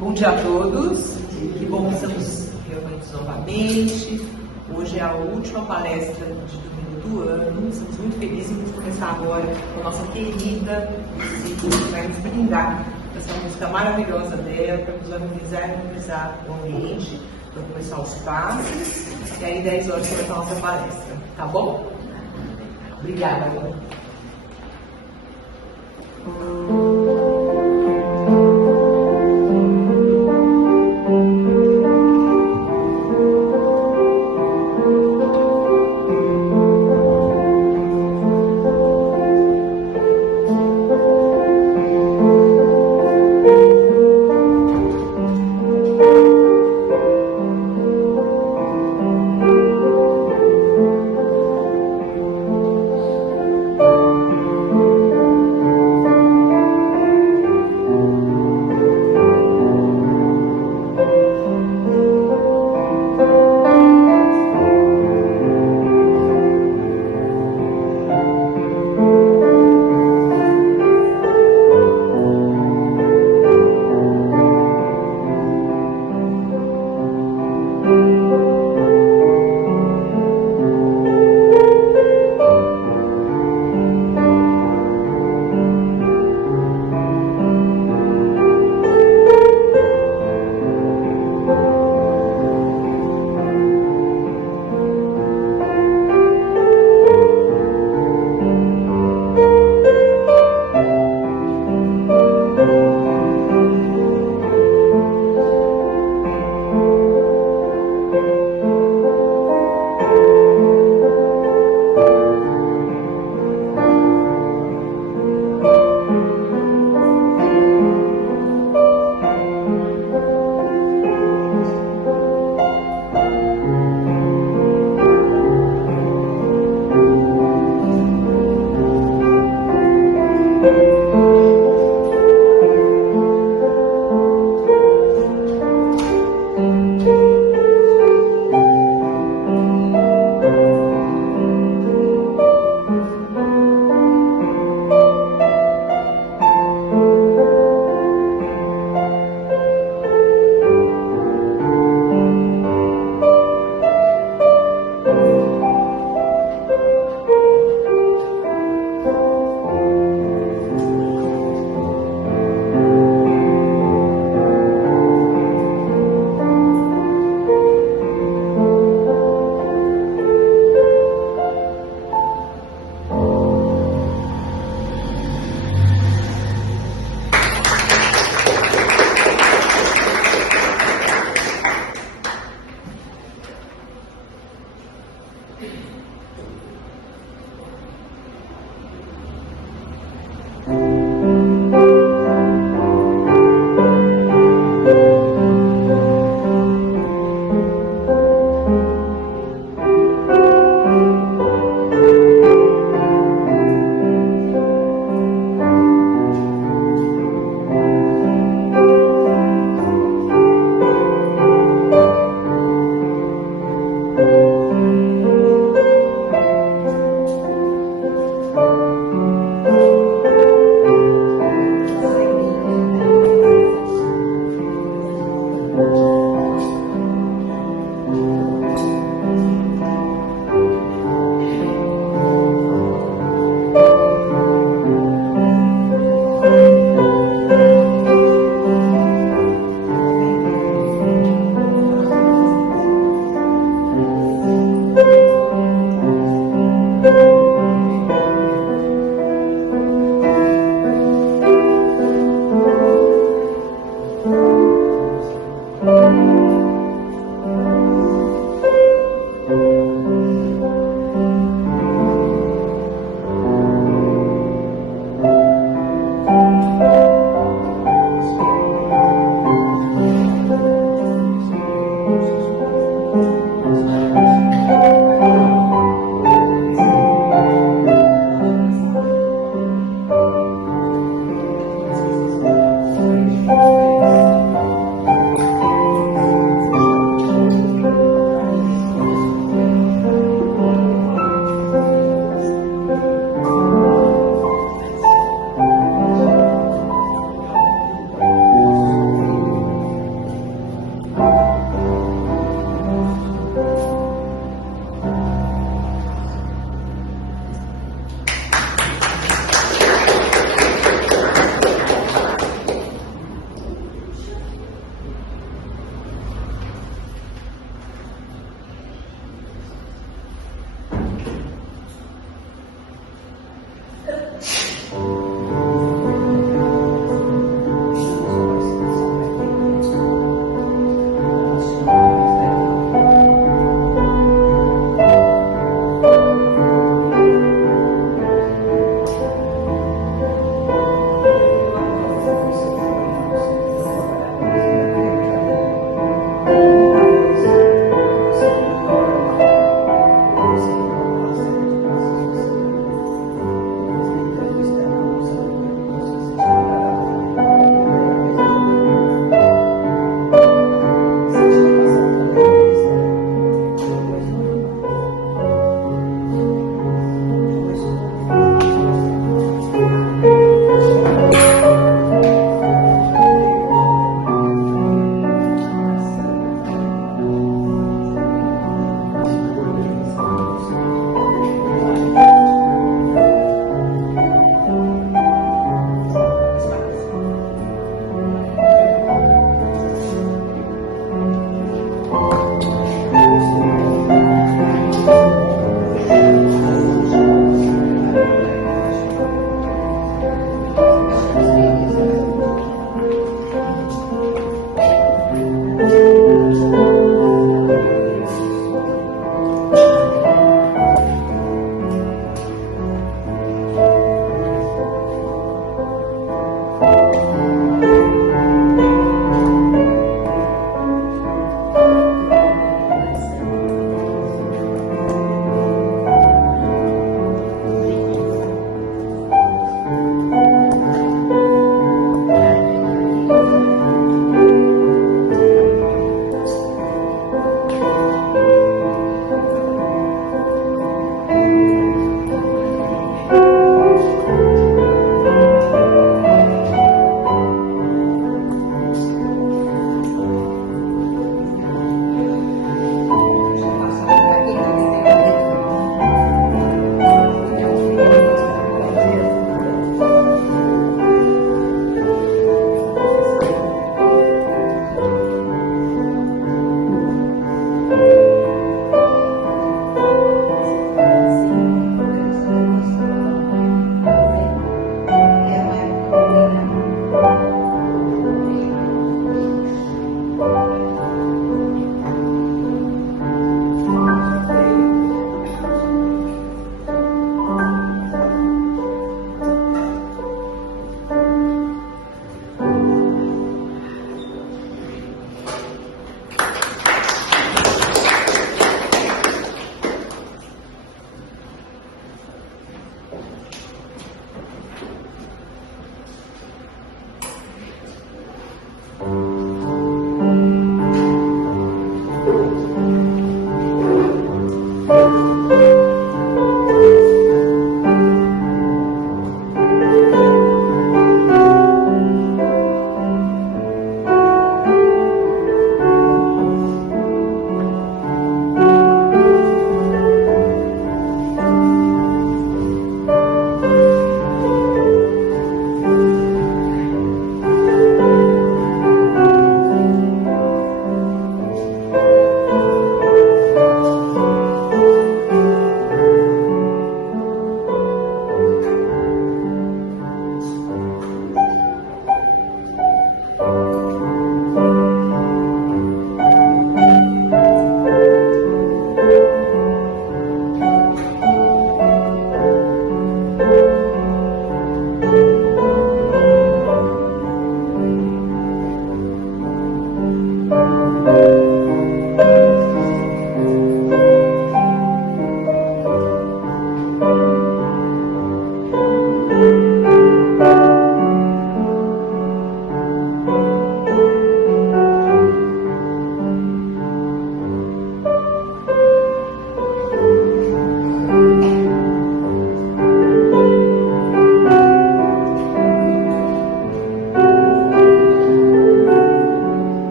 Bom dia a todos, que bom que estamos reunidos novamente. Hoje é a última palestra de domingo do ano, estamos muito felizes em começar agora com a nossa querida Ciclo, que vai nos brindar com essa música maravilhosa dela, para nos harmonizar o ambiente, para começar os passos, e aí 10 horas começar a nossa palestra, tá bom? Obrigada, Ana.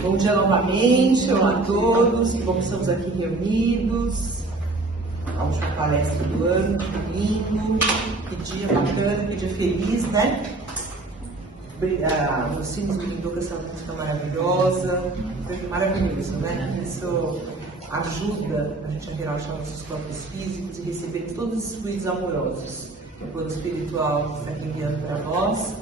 Bom dia novamente, olá a todos, que bom que estamos aqui reunidos. A última palestra do ano, domingo, que dia bacana, que dia feliz, né? Os sinos me brindou com essa música maravilhosa, foi maravilhoso, né? Isso ajuda a gente a relaxar nossos corpos físicos e receber todos esses fluidos amorosos. O plano espiritual está aqui enviando para nós.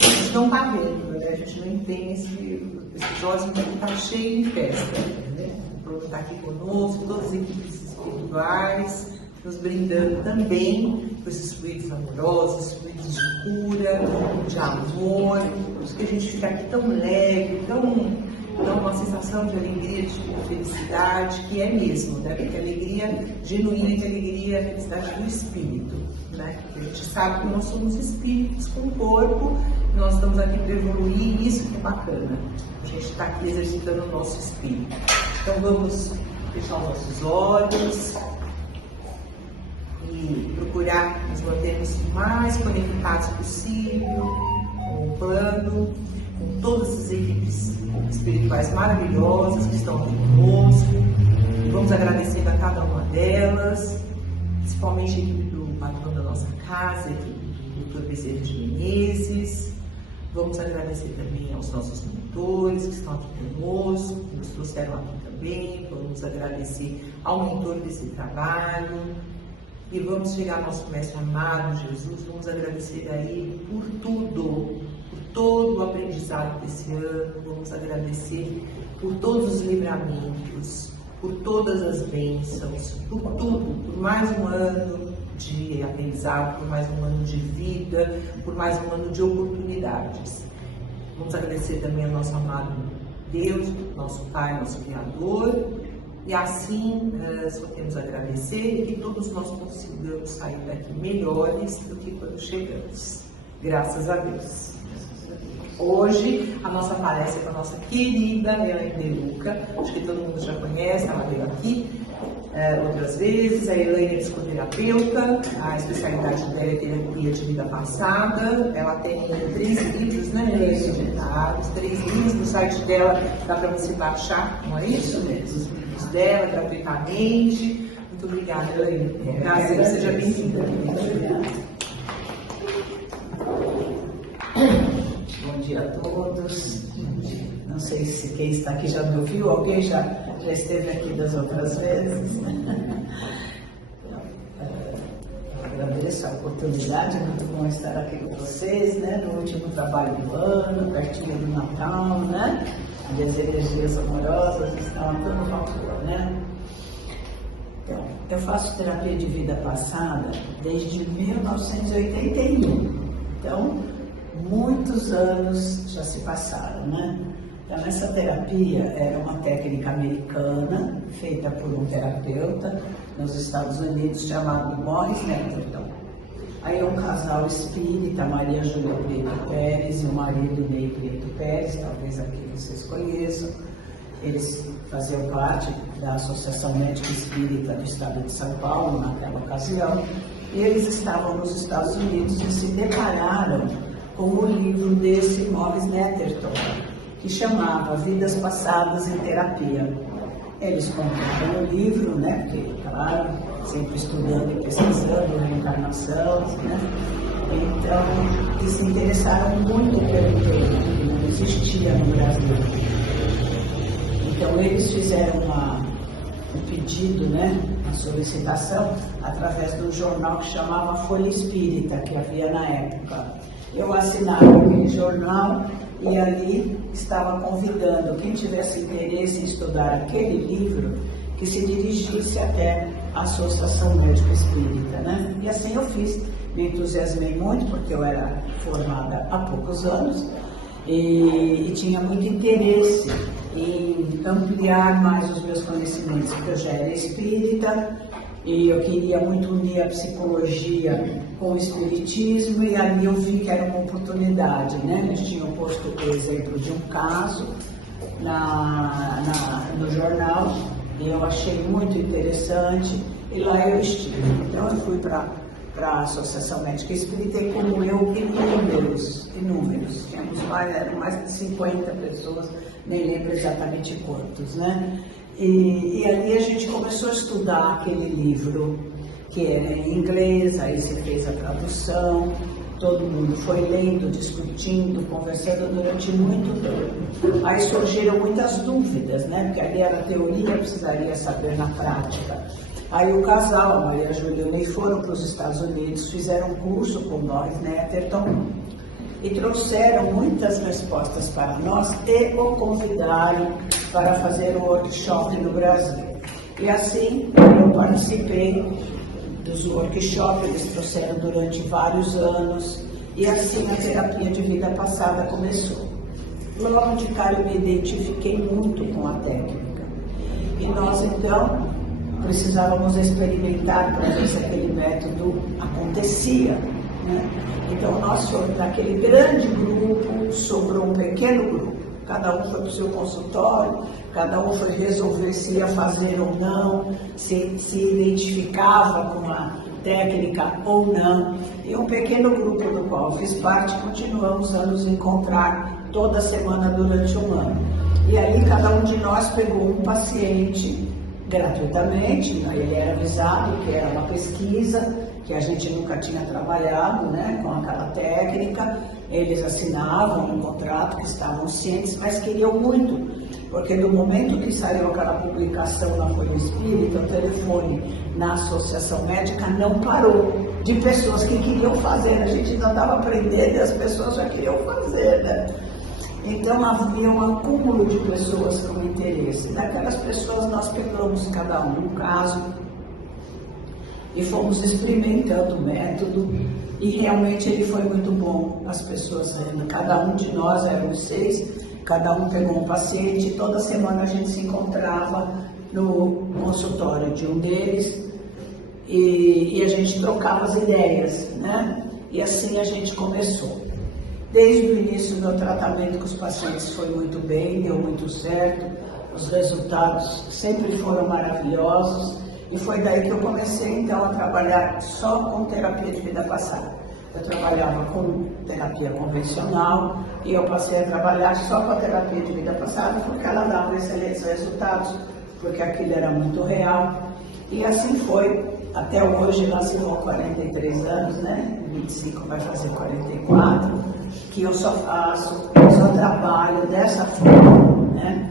A gente não está vendo, né? A gente não entende esse próximo que está cheio de festa. Né? O plano está aqui conosco, todas as equipes espirituais, nos brindando também com esses fluidos amorosos, fluidos de cura, de amor, por isso que a gente fica aqui tão leve, tão uma sensação de alegria, de felicidade, que é mesmo, né? Porque a alegria genuína, a alegria é a felicidade do espírito, né? Porque a gente sabe que nós somos espíritos com corpo, e nós estamos aqui para evoluir, e isso que é bacana. A gente está aqui exercitando o nosso espírito. Então vamos fechar os nossos olhos e procurar nos mantermos o mais conectados possível com o plano, com todas as equipes espirituais maravilhosas que estão aqui conosco. Vamos agradecendo a cada uma delas, principalmente a equipe do patrão da nossa casa, a equipe do Dr. Bezerra de Menezes. Vamos agradecer também aos nossos mentores que estão aqui conosco, que nos trouxeram aqui também. Vamos agradecer ao mentor desse trabalho. E vamos chegar ao nosso mestre amado, Jesus, vamos agradecer a Ele por tudo, por todo o aprendizado desse ano, vamos agradecer por todos os livramentos, por todas as bênçãos, por tudo, por mais um ano de aprendizado, por mais um ano de vida, por mais um ano de oportunidades. Vamos agradecer também ao nosso amado Deus, nosso Pai, nosso Criador. E assim, só temos a agradecer e que todos nós consigamos sair daqui melhores do que quando chegamos. Graças a Deus. Hoje, a nossa palestra é com a nossa querida Elaine De Luca. Acho que todo mundo já conhece, ela veio aqui outras vezes. A Elaine é psicoterapeuta, a especialidade dela é terapia de vida passada. Ela tem 3 livros, né, editados, 3 livros. No site dela dá para você baixar, não é isso? Os dela gratuitamente. Muito obrigada, Elaine. Prazer, seja bem-vinda. Bom dia a todos. Não Não sei se quem está aqui já me ouviu, alguém já esteve aqui das outras vezes. Agradeço a oportunidade, é muito bom estar aqui com vocês, né, no último trabalho do ano, pertinho do Natal, né, onde as energias amorosas estão a todo vapor, né. Então, eu faço terapia de vida passada desde 1981, então, muitos anos já se passaram, né. Então, essa terapia era uma técnica americana, feita por um terapeuta nos Estados Unidos, chamado Morris Netterton. Aí um casal espírita, Maria Júlia Prieto Pérez e o marido Ney Prieto Pérez, talvez aqui vocês conheçam, eles faziam parte da Associação Médica Espírita do Estado de São Paulo naquela ocasião, e eles estavam nos Estados Unidos e se depararam com o livro desse Morris Netterton, que chamava Vidas Passadas em Terapia. Eles compraram o livro, né, porque, claro, sempre estudando e pesquisando reencarnação, né, então, eles se interessaram muito pelo tema, que não existia no Brasil. Então, eles fizeram um pedido, né, uma solicitação, através de um jornal que chamava Folha Espírita, que havia na época. Eu assinava aquele jornal e ali estava convidando quem tivesse interesse em estudar aquele livro que se dirigisse até a Associação Médica Espírita, né? E assim eu fiz. Me entusiasmei muito porque eu era formada há poucos anos e tinha muito interesse em ampliar mais os meus conhecimentos, porque eu já era espírita e eu queria muito unir a psicologia com o espiritismo, e ali eu vi que era uma oportunidade, né? Eles tinham posto o exemplo de um caso no jornal e eu achei muito interessante e lá eu estive. Então eu fui para a Associação Médica Espírita e, como eu, inúmeros, eram mais de 50 pessoas, nem lembro exatamente quantos, né? E ali a gente começou a estudar aquele livro, que era em inglês, aí se fez a tradução, todo mundo foi lendo, discutindo, conversando durante muito tempo. Aí surgiram muitas dúvidas, né? Porque ali era teoria, precisaria saber na prática. Aí o casal, a Maria Júlia e o Ney, foram para os Estados Unidos, fizeram um curso com Morris Netterton e trouxeram muitas respostas para nós e o convidaram para fazer um workshop no Brasil. E assim eu participei dos workshops, eles trouxeram durante vários anos, e assim a terapia de vida passada começou. Logo de cara eu me identifiquei muito com a técnica. E nós então precisávamos experimentar para ver se aquele método acontecia, né? Então nós fomos daquele grande grupo, sobrou um pequeno grupo. Cada um foi para o seu consultório, cada um foi resolver se ia fazer ou não, se identificava com a técnica ou não. E um pequeno grupo do qual fiz parte, continuamos a nos encontrar toda semana durante um ano. E aí cada um de nós pegou um paciente gratuitamente, ele era avisado que era uma pesquisa, que a gente nunca tinha trabalhado, né, com aquela técnica. Eles assinavam um contrato, que estavam cientes, mas queriam muito, porque no momento que saiu aquela publicação na Folha Espírita, o telefone na Associação Médica não parou de pessoas que queriam fazer. A gente ainda estava aprendendo e as pessoas já queriam fazer, né? Então havia um acúmulo de pessoas com interesse. Daquelas pessoas nós pegamos cada um caso e fomos experimentando o método, e realmente ele foi muito bom. As pessoas, cada um de nós, eram 6, cada um pegou um paciente, e toda semana a gente se encontrava no consultório de um deles e a gente trocava as ideias, né? E assim a gente começou. Desde o início do meu tratamento com os pacientes foi muito bem, deu muito certo, os resultados sempre foram maravilhosos, e foi daí que eu comecei então a trabalhar só com terapia de vida passada. Eu trabalhava com terapia convencional e eu passei a trabalhar só com a terapia de vida passada porque ela dava excelentes resultados, porque aquilo era muito real. E assim foi, até hoje, nós vamos 43 anos, né? 25 vai fazer 44. que eu só trabalho dessa forma, né?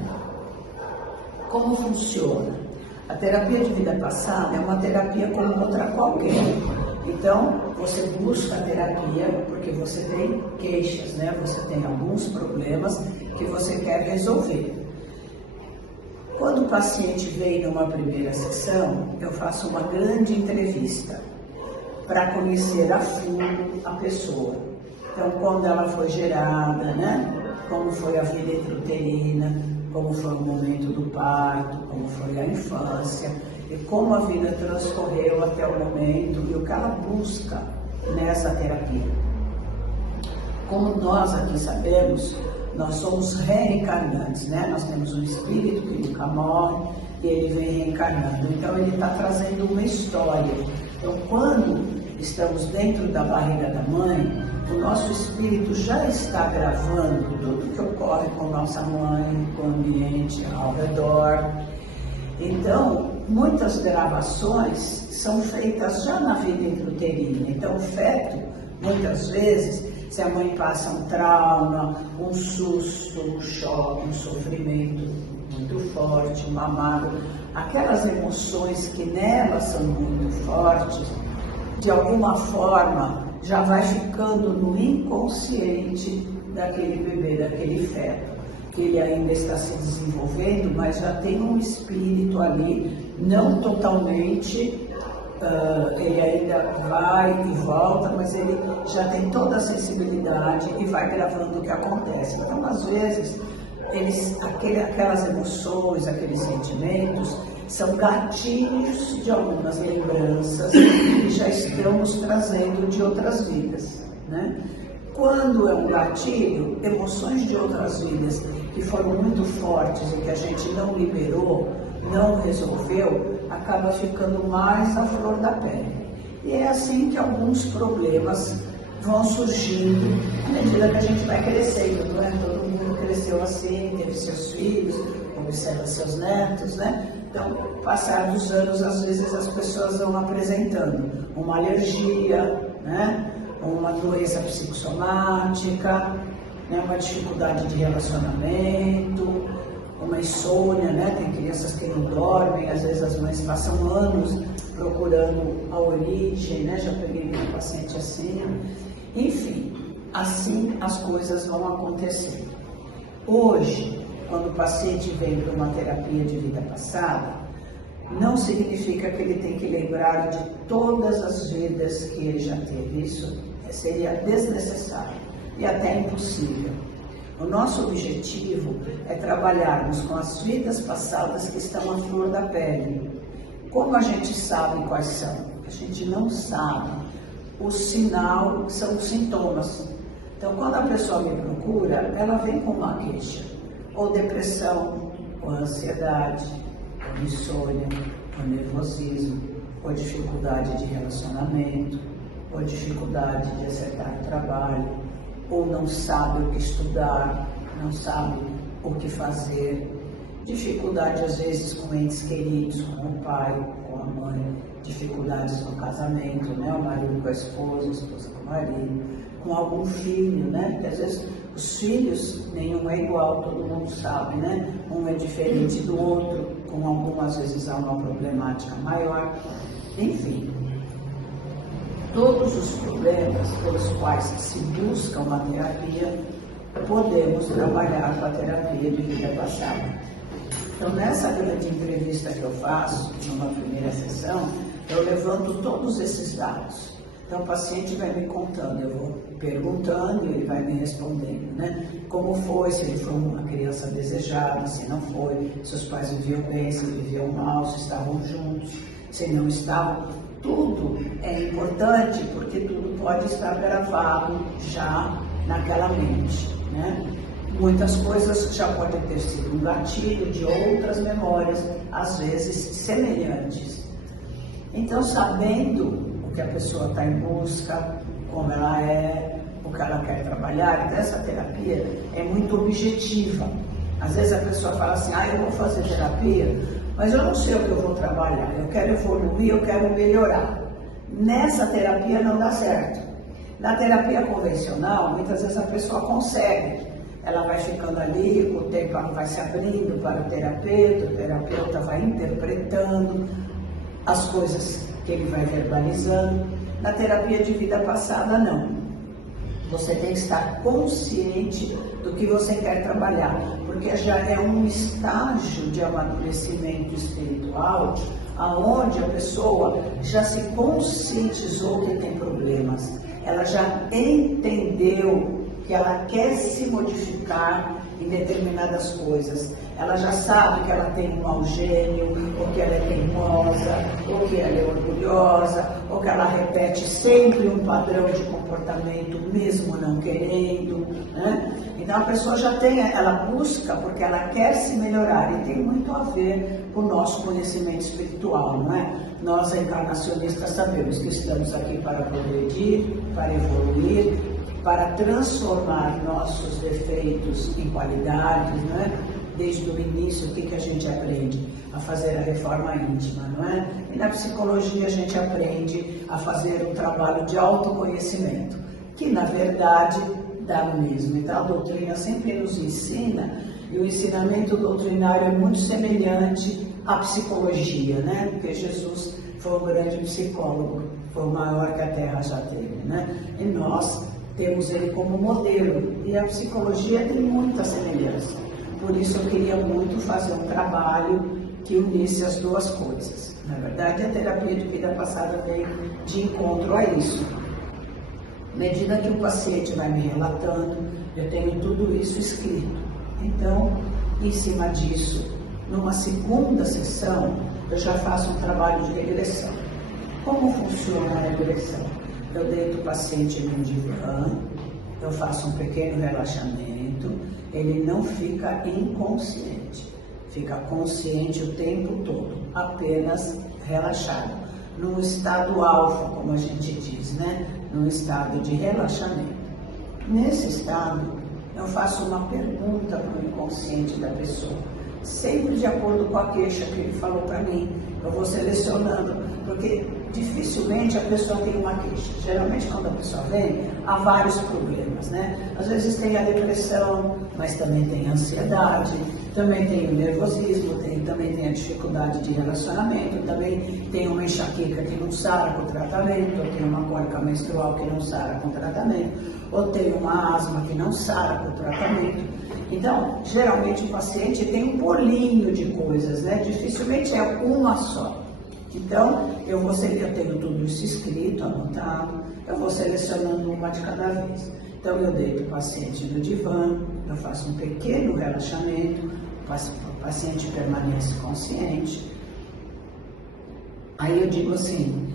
Como funciona? A terapia de vida passada é uma terapia como outra qualquer. Então, você busca a terapia porque você tem queixas, né? Você tem alguns problemas que você quer resolver. Quando o paciente vem numa primeira sessão, eu faço uma grande entrevista para conhecer a fundo a pessoa. Então, quando ela foi gerada, né? Como foi a vida intrauterina, como foi o momento do parto, como foi a infância, e como a vida transcorreu até o momento e o que ela busca nessa terapia. Como nós aqui sabemos, nós somos reencarnantes, né? Nós temos um espírito que nunca morre e ele vem reencarnando. Então, ele está trazendo uma história. Então, quando estamos dentro da barriga da mãe, o nosso espírito já está gravando tudo que ocorre com nossa mãe, com o ambiente ao redor. Então, muitas gravações são feitas já na vida intrauterina. Então, o feto, muitas vezes, se a mãe passa um trauma, um susto, um choque, um sofrimento muito forte, uma mágoa, aquelas emoções que nela são muito fortes, de alguma forma, já vai ficando no inconsciente daquele bebê, daquele feto, que ele ainda está se desenvolvendo, mas já tem um espírito ali, não totalmente, ele ainda vai e volta, mas ele já tem toda a sensibilidade e vai gravando o que acontece. Então, às vezes, aquelas emoções, aqueles sentimentos, são gatilhos de algumas lembranças que já estamos trazendo de outras vidas, né? Quando é um gatilho, emoções de outras vidas que foram muito fortes e que a gente não liberou, não resolveu, acaba ficando mais à flor da pele. E é assim que alguns problemas vão surgindo à medida que a gente vai crescendo, não é? Todo mundo cresceu assim, teve seus filhos, observa seus netos, né? Então, passar dos anos, às vezes as pessoas vão apresentando uma alergia, né? Uma doença psicossomática, né? Uma dificuldade de relacionamento, uma insônia, né? Tem crianças que não dormem, às vezes as mães passam anos procurando a origem, né? Já peguei um paciente assim. Enfim, assim as coisas vão acontecer. Hoje, quando o paciente vem para uma terapia de vida passada, não significa que ele tem que lembrar de todas as vidas que ele já teve. Isso seria desnecessário e até impossível. O nosso objetivo é trabalharmos com as vidas passadas que estão à flor da pele. Como a gente sabe quais são? A gente não sabe. O sinal são os sintomas. Então, quando a pessoa me procura, ela vem com uma queixa. Ou depressão, ou ansiedade, ou insônia, ou nervosismo, ou dificuldade de relacionamento, ou dificuldade de acertar o trabalho, ou não sabe o que estudar, não sabe o que fazer, dificuldade às vezes com entes queridos, com o pai, com a mãe, dificuldades no casamento, né? O marido com a esposa com o marido, com algum filho, né? Porque às vezes os filhos, nenhum é igual, todo mundo sabe, né? Um é diferente do outro, com algumas vezes há uma problemática maior, enfim. Todos os problemas pelos quais se busca uma terapia, podemos trabalhar com a terapia de vida passada. Então, nessa grande entrevista que eu faço, numa primeira sessão, eu levanto todos esses dados. Então, o paciente vai me contando, eu vou perguntando e ele vai me respondendo, né? Como foi, se ele foi uma criança desejada, se não foi, se os pais viviam bem, se viviam mal, se estavam juntos, se não estavam. Tudo é importante porque tudo pode estar gravado já naquela mente, né? Muitas coisas já podem ter sido um gatilho de outras memórias, às vezes semelhantes. Então, sabendo o que a pessoa está em busca, como ela é, o que ela quer trabalhar, então essa terapia é muito objetiva. Às vezes a pessoa fala assim, eu vou fazer terapia, mas eu não sei o que eu vou trabalhar, eu quero evoluir, eu quero melhorar. Nessa terapia não dá certo, Na terapia convencional, muitas vezes a pessoa consegue. Ela vai ficando ali, o tempo ela vai se abrindo para o terapeuta vai interpretando as coisas que ele vai verbalizando. Na terapia de vida passada, não. Você tem que estar consciente do que você quer trabalhar, porque já é um estágio de amadurecimento espiritual, aonde a pessoa já se conscientizou que tem problemas, ela já entendeu que ela quer se modificar em determinadas coisas. Ela já sabe que ela tem um mau gênio, ou que ela é teimosa, ou que ela é orgulhosa, ou que ela repete sempre um padrão de comportamento, mesmo não querendo, né? Então a pessoa já tem, ela busca porque ela quer se melhorar, e tem muito a ver com o nosso conhecimento espiritual, não é? Nós, encarnacionistas, sabemos que estamos aqui para progredir, para evoluir, para transformar nossos defeitos em qualidades, não é? Desde o início, o que a gente aprende? A fazer a reforma íntima, não é? E na psicologia a gente aprende a fazer um trabalho de autoconhecimento, que na verdade dá no mesmo. Então a doutrina sempre nos ensina, e o ensinamento doutrinário é muito semelhante à psicologia, né? Porque Jesus foi um grande psicólogo, foi o maior que a Terra já teve, né? E nós temos ele como modelo, e a psicologia tem muita semelhança. Por isso eu queria muito fazer um trabalho que unisse as duas coisas. Na verdade, a terapia de vida passada veio de encontro a isso. À medida que o paciente vai me relatando, eu tenho tudo isso escrito. Então, em cima disso, numa segunda sessão, eu já faço um trabalho de regressão. Como funciona a regressão? Eu deito o paciente num divã, eu faço um pequeno relaxamento, ele não fica inconsciente, fica consciente o tempo todo, apenas relaxado, num estado alfa, como a gente diz, né? Num estado de relaxamento. Nesse estado, eu faço uma pergunta para o inconsciente da pessoa, sempre de acordo com a queixa que ele falou para mim. Eu vou selecionando, porque dificilmente a pessoa tem uma queixa. Geralmente, quando a pessoa vem, há vários problemas, né? Às vezes tem a depressão, mas também tem a ansiedade, também tem o nervosismo, também tem a dificuldade de relacionamento, também tem uma enxaqueca que não sara com o tratamento, ou tem uma cólica menstrual que não sara com o tratamento, ou tem uma asma que não sara com o tratamento. Então, geralmente o paciente tem um bolinho de coisas, né? Dificilmente é uma só. Então, eu tenho tudo isso escrito, anotado, eu vou selecionando uma de cada vez. Então, eu deito o paciente no divã, eu faço um pequeno relaxamento, o paciente permanece consciente. Aí eu digo assim,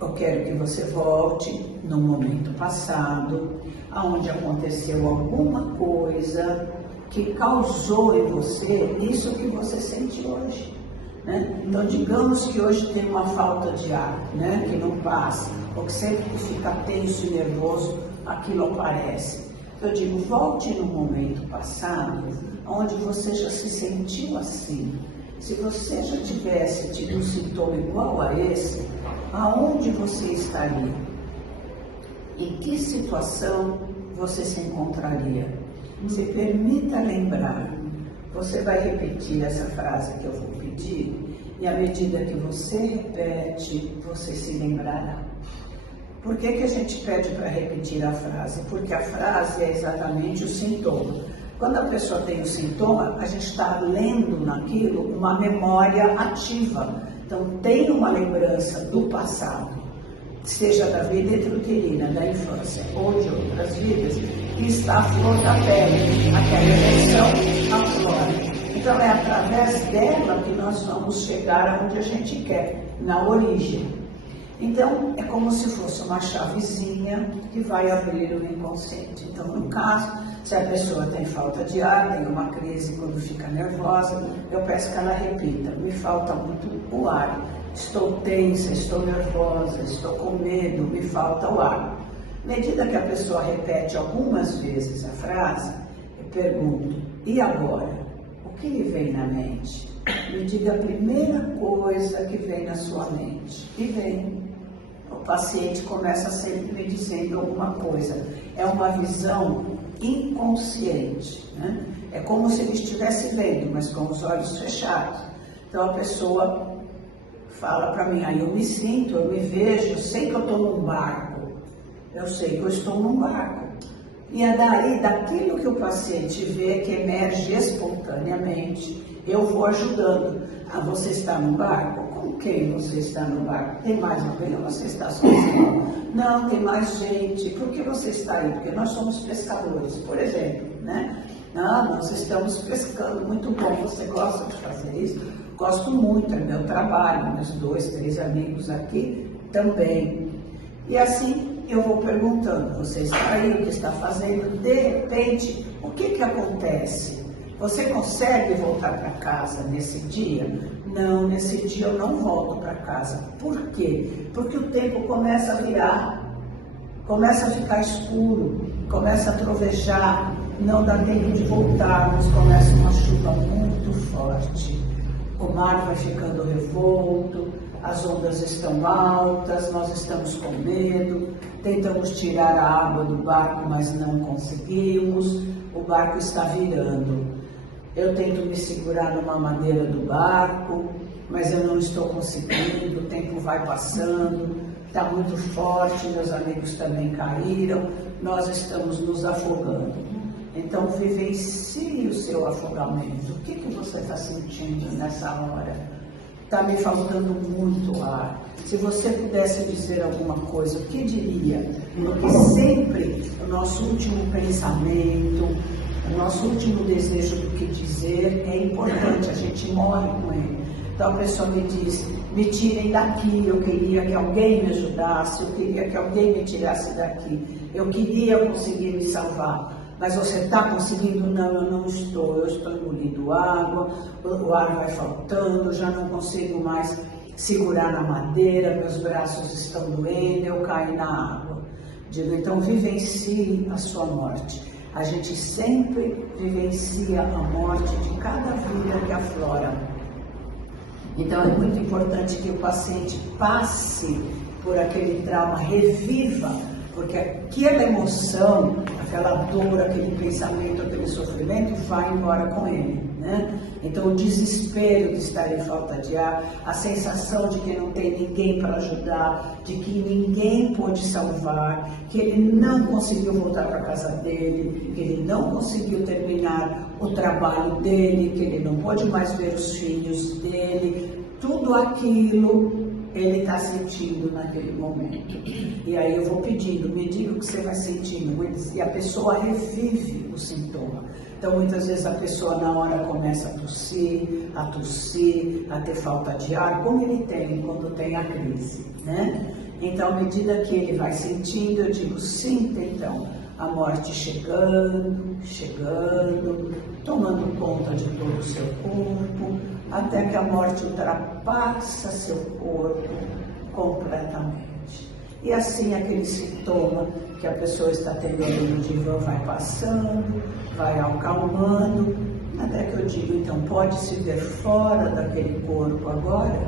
eu quero que você volte no momento passado, aonde aconteceu alguma coisa que causou em você isso que você sente hoje. Né? Então, digamos que hoje tem uma falta de ar, né? Que não passa, ou que sempre que fica tenso e nervoso, aquilo aparece. Eu digo, volte no momento passado, onde você já se sentiu assim. Se você já tivesse tido um sintoma igual a esse, aonde você estaria? Em que situação você se encontraria? Se permita lembrar. Você vai repetir essa frase que eu vou pedir, e à medida que você repete, você se lembrará. Por que a gente pede para repetir a frase? Porque a frase é exatamente o sintoma. Quando a pessoa tem o sintoma, a gente está lendo naquilo uma memória ativa. Então, tem uma lembrança do passado, seja da vida intrauterina, da infância ou de outras vidas, que está à flor da pele, aquela emoção aflora. Então é através dela que nós vamos chegar aonde a gente quer, na origem. Então é como se fosse uma chavezinha que vai abrir o inconsciente. Então, no caso, se a pessoa tem falta de ar, tem uma crise quando fica nervosa, eu peço que ela repita, me falta muito o ar. Estou tensa, estou nervosa, estou com medo, me falta o ar. À medida que a pessoa repete algumas vezes a frase, eu pergunto, e agora? O que lhe vem na mente? Me diga a primeira coisa que vem na sua mente. E vem. o paciente começa sempre me dizendo alguma coisa. É uma visão inconsciente, né? É como se ele estivesse vendo, mas com os olhos fechados. Então a pessoa fala para mim, aí eu me sinto, eu me vejo, eu sei que eu estou num barco, eu sei que eu estou num barco. E é daí, daquilo que o paciente vê, que emerge espontaneamente, eu vou ajudando. Ah, você está no barco? Com quem você está no barco? Tem mais alguém ou você está sozinho? Não, tem mais gente. Por que você está aí? Porque nós somos pescadores, por exemplo, né? Ah, nós estamos pescando, muito bom. Você gosta de fazer isso? Gosto muito, é meu trabalho. Meus 2, 3 amigos aqui também. E assim eu vou perguntando, você está aí, o que está fazendo? De repente, o que acontece? Você consegue voltar para casa nesse dia? Não, nesse dia eu não volto para casa. Por quê? Porque o tempo começa a virar, começa a ficar escuro, começa a trovejar, não dá tempo de voltarmos, começa uma chuva muito forte. O mar vai ficando revolto, as ondas estão altas, nós estamos com medo, tentamos tirar a água do barco, mas não conseguimos, o barco está virando. Eu tento me segurar numa madeira do barco, mas eu não estou conseguindo, o tempo vai passando, está muito forte, meus amigos também caíram, nós estamos nos afogando. Então vivencie o seu afogamento. O que você está sentindo nessa hora? Está me faltando muito ar. Se você pudesse dizer alguma coisa, o que diria? Porque sempre o nosso último pensamento, o nosso último desejo do que dizer é importante, a gente morre com ele. Então a pessoa me diz, me tirem daqui, eu queria que alguém me ajudasse, eu queria que alguém me tirasse daqui, eu queria conseguir me salvar. Mas você está conseguindo? Não, eu não estou. Eu estou engolindo água, o ar vai faltando, já não consigo mais segurar na madeira, meus braços estão doendo, eu caio na água. Digo, então vivencie a sua morte. A gente sempre vivencia a morte de cada vida que aflora. Então é muito importante que o paciente passe por aquele trauma, reviva, porque aquela emoção, aquela dor, aquele pensamento, aquele sofrimento vai embora com ele, né? Então o desespero de estar em falta de ar, a sensação de que não tem ninguém para ajudar, de que ninguém pôde salvar, que ele não conseguiu voltar para a casa dele, que ele não conseguiu terminar o trabalho dele, que ele não pôde mais ver os filhos dele, tudo aquilo ele está sentindo naquele momento. E aí eu vou pedindo, me diga o que você vai sentindo. E a pessoa revive o sintoma. Então muitas vezes a pessoa na hora começa a tossir, a ter falta de ar, como ele tem quando tem a crise, né? Então à medida que ele vai sentindo, eu digo, sinta então a morte chegando, tomando conta de todo o seu corpo, até que a morte ultrapassa seu corpo completamente. E assim aquele sintoma que a pessoa está tendo ali no divã vai passando, vai acalmando, até que eu digo, então pode se ver fora daquele corpo agora?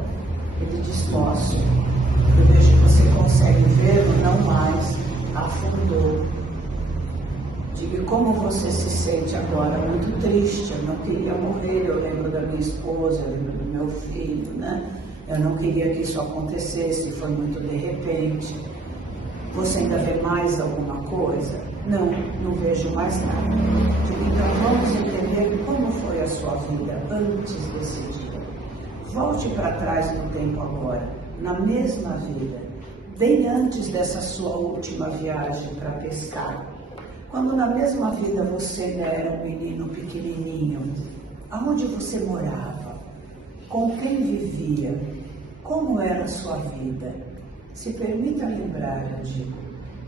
Ele diz, posso. Eu vejo que você consegue vê-lo, não mais, afundou. Digo, como você se sente agora? Muito triste, eu não queria morrer, eu lembro da minha esposa, eu lembro do meu filho, né? Eu não queria que isso acontecesse, foi muito de repente. Você ainda vê mais alguma coisa? Não, não vejo mais nada. Digo, então vamos entender como foi a sua vida antes desse dia. Volte para trás no tempo agora, na mesma vida, bem antes dessa sua última viagem para pescar. Quando na mesma vida você era um menino pequenininho, aonde você morava? Com quem vivia? Como era a sua vida? Se permita lembrar, eu digo,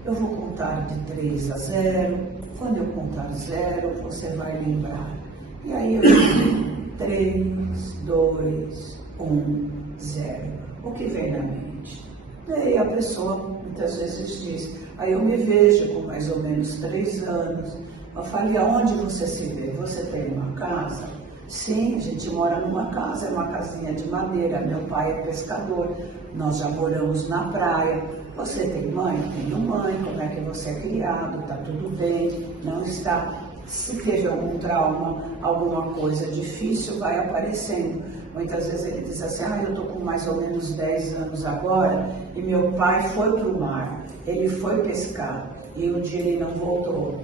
eu vou contar de 3 a 0, quando eu contar 0, você vai lembrar. E aí eu digo 3, 2, 1, 0. O que vem na mente? E aí a pessoa muitas vezes diz, aí eu me vejo com mais ou menos 3 anos. Eu falei, aonde você se vê? Você tem uma casa? Sim, a gente mora numa casa, é uma casinha de madeira, meu pai é pescador, nós já moramos na praia. Você tem mãe? Tenho mãe, como é que você é criado? Está tudo bem, não está. Se teve algum trauma, alguma coisa difícil, vai aparecendo. Muitas vezes ele diz assim, eu estou com mais ou menos 10 anos agora, e meu pai foi para o mar, ele foi pescar, e um dia ele não voltou.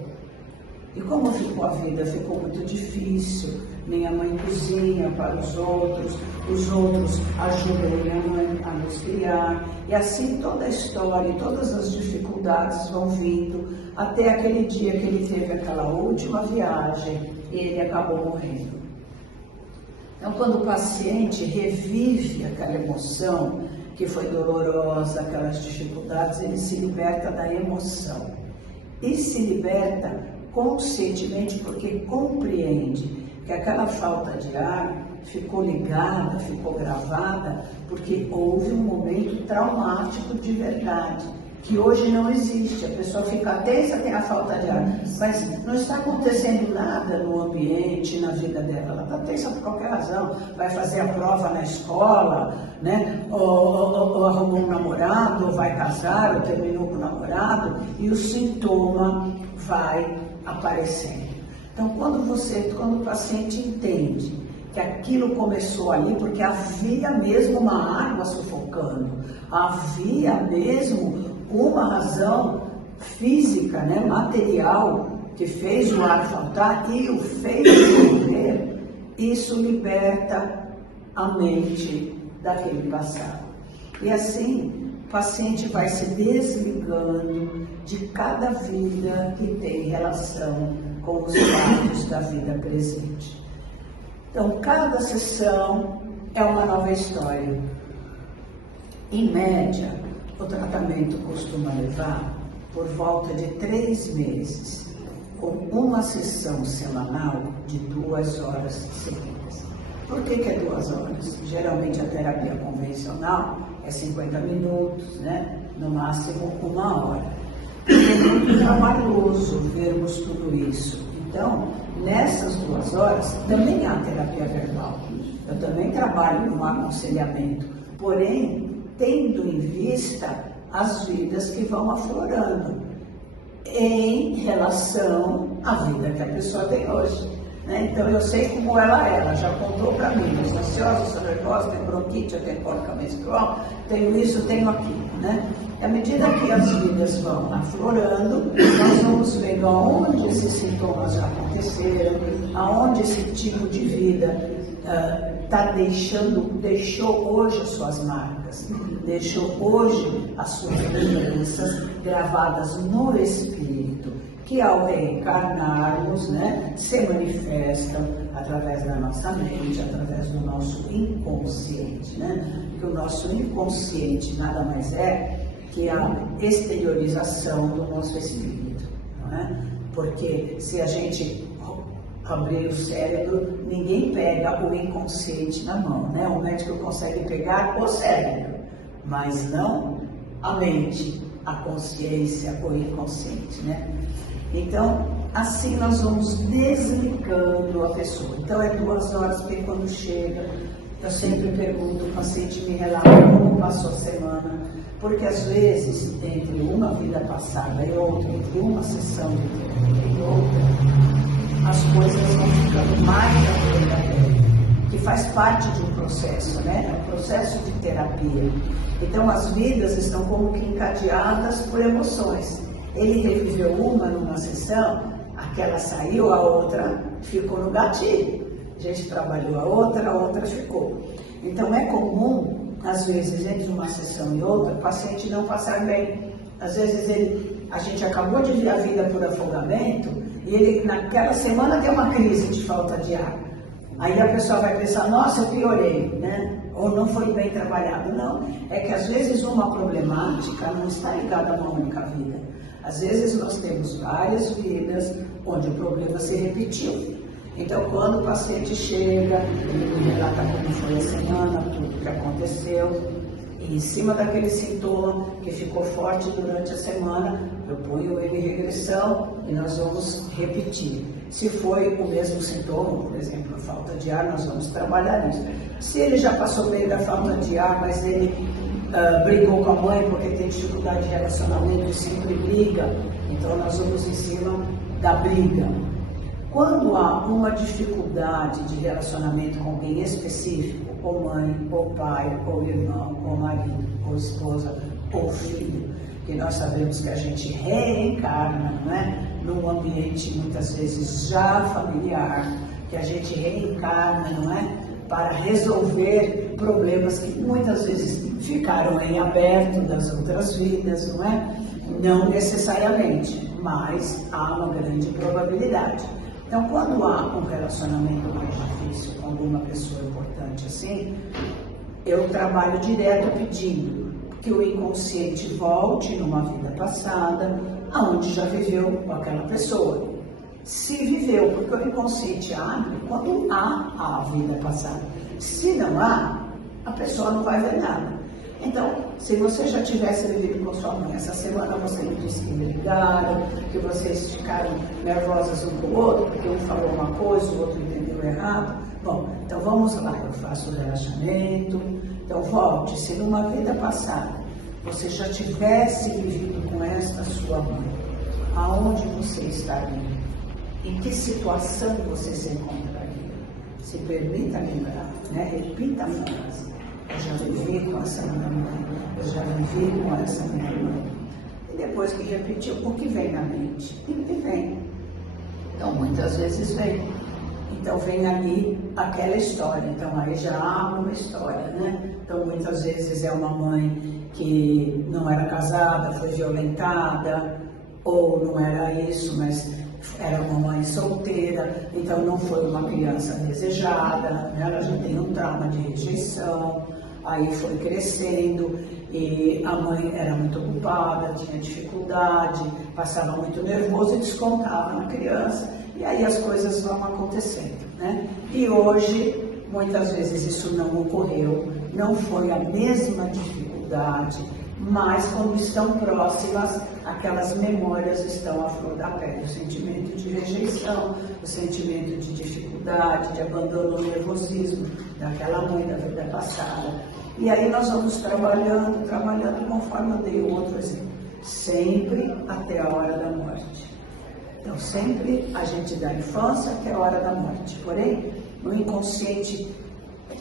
E como ficou a vida? Ficou muito difícil. Minha mãe cozinha para os outros ajudam minha mãe a nos criar. E assim toda a história e todas as dificuldades vão vindo até aquele dia que ele teve aquela última viagem e ele acabou morrendo. Então, quando o paciente revive aquela emoção que foi dolorosa, aquelas dificuldades, ele se liberta da emoção. E se liberta conscientemente porque compreende que aquela falta de ar ficou ligada, ficou gravada, porque houve um momento traumático de verdade, que hoje não existe. A pessoa fica tensa, tem a falta de ar, mas não está acontecendo nada no ambiente, na vida dela. Ela está tensa por qualquer razão, vai fazer a prova na escola, né? ou arrumou um namorado, ou vai casar, ou terminou com o namorado, e o sintoma vai aparecendo. Então, quando o paciente entende que aquilo começou ali, porque havia mesmo uma água sufocando, havia mesmo uma razão física, né, material, que fez o ar faltar e o fez morrer, isso liberta a mente daquele passado. E assim, o paciente vai se desligando de cada vida que tem relação com os fatos da vida presente. Então, cada sessão é uma nova história. Em média, o tratamento costuma levar por volta de 3 meses, com uma sessão semanal de 2 horas seguidas. Por que é 2 horas? Geralmente a terapia convencional é 50 minutos, né? No máximo 1 hora. É muito trabalhoso vermos tudo isso. Então, nessas 2 horas, também há terapia verbal. Eu também trabalho no aconselhamento, porém, tendo em vista as vidas que vão aflorando em relação à vida que a pessoa tem hoje. Né? Então, eu sei como ela já contou para mim, eu sou ansiosa, sou nervosa, tenho bronquite, eu tenho cólica menstrual, tenho isso, tenho aquilo. Né? À medida que as vidas vão aflorando, nós vamos vendo aonde esses sintomas já aconteceram, aonde esse tipo de vida deixou hoje as suas marcas, deixou hoje as suas lembranças gravadas no espírito, que ao reencarnarmos, né, se manifestam através da nossa mente, através do nosso inconsciente, né? Porque o nosso inconsciente nada mais é que a exteriorização do nosso espírito, não é? Porque se a gente abrir o cérebro, ninguém pega o inconsciente na mão, né? O médico consegue pegar o cérebro, mas não a mente, a consciência, o inconsciente, né? Então, assim nós vamos desligando a pessoa. Então, é 2 horas, porque quando chega, eu sempre pergunto, o paciente me relata como passou a semana, porque às vezes, entre uma vida passada e outra, entre uma sessão de terapia e outra, as coisas vão ficando mais verdadeiras, que faz parte de um processo, né? É um processo de terapia. Então, as vidas estão como que encadeadas por emoções. Ele reviveu uma numa sessão, aquela saiu, a outra ficou no gatilho. A gente trabalhou a outra ficou. Então, é comum, às vezes, entre uma sessão e outra, o paciente não passar bem. Às vezes, a gente acabou de ver a vida por afogamento e ele, naquela semana, tem uma crise de falta de ar. Aí a pessoa vai pensar, nossa, eu piorei, né? Ou não foi bem trabalhado. Não, é que às vezes uma problemática não está ligada a uma única vida. Às vezes nós temos várias vidas onde o problema se repetiu. Então, quando o paciente chega, ele relata como foi a semana, tudo que aconteceu, E em cima daquele sintoma que ficou forte durante a semana, eu ponho ele em regressão e nós vamos repetir. Se foi o mesmo sintoma, por exemplo, a falta de ar, nós vamos trabalhar nisso. Se ele já passou bem da falta de ar, mas ele brigou com a mãe porque tem dificuldade de relacionamento e sempre briga, então nós vamos em cima da briga. Quando há uma dificuldade de relacionamento com alguém específico, ou mãe, ou pai, ou irmão, ou marido, ou esposa, ou filho, que nós sabemos que a gente reencarna, não é? Num ambiente muitas vezes já familiar, que a gente reencarna, não é? Para resolver problemas que muitas vezes ficaram em aberto das outras vidas, não é? Não necessariamente, mas há uma grande probabilidade. Então, quando há um relacionamento mais difícil com alguma pessoa importante assim, eu trabalho direto pedindo que o inconsciente volte numa vida passada, aonde já viveu com aquela pessoa. Se viveu, porque o inconsciente abre quando há a vida passada. Se não há, a pessoa não vai ver nada. Então, se você já tivesse vivido com sua mãe essa semana, você me disse que brigaram, que vocês ficaram nervosas um com o outro, porque um falou uma coisa, o outro entendeu errado. Bom, então vamos lá, eu faço o relaxamento. Então volte, se numa vida passada você já tivesse vivido com esta sua mãe, aonde você estaria? Em que situação você se encontraria? Se permita lembrar, né? Repita a frase. Eu já vivi com essa minha mãe, eu já vivi com essa minha mãe. E depois que repetiu, o que vem na mente? O que vem? Então, muitas vezes vem. Então, vem ali aquela história. Então, aí já há uma história, né? Então, muitas vezes é uma mãe que não era casada, foi violentada, ou não era isso, mas era uma mãe solteira, então não foi uma criança desejada, né? Ela já tem um trauma de rejeição, aí foi crescendo e a mãe era muito ocupada, tinha dificuldade, passava muito nervoso e descontava na criança, e aí as coisas vão acontecendo, né? E hoje, muitas vezes isso não ocorreu, não foi a mesma dificuldade, mas quando estão próximas, aquelas memórias estão à flor da pele, o sentimento de rejeição, o sentimento de dificuldade, de abandono, nervosismo daquela mãe da vida passada. E aí nós vamos trabalhando conforme eu dei o outro exemplo, sempre até a hora da morte. Então sempre a gente da infância até a hora da morte, porém no inconsciente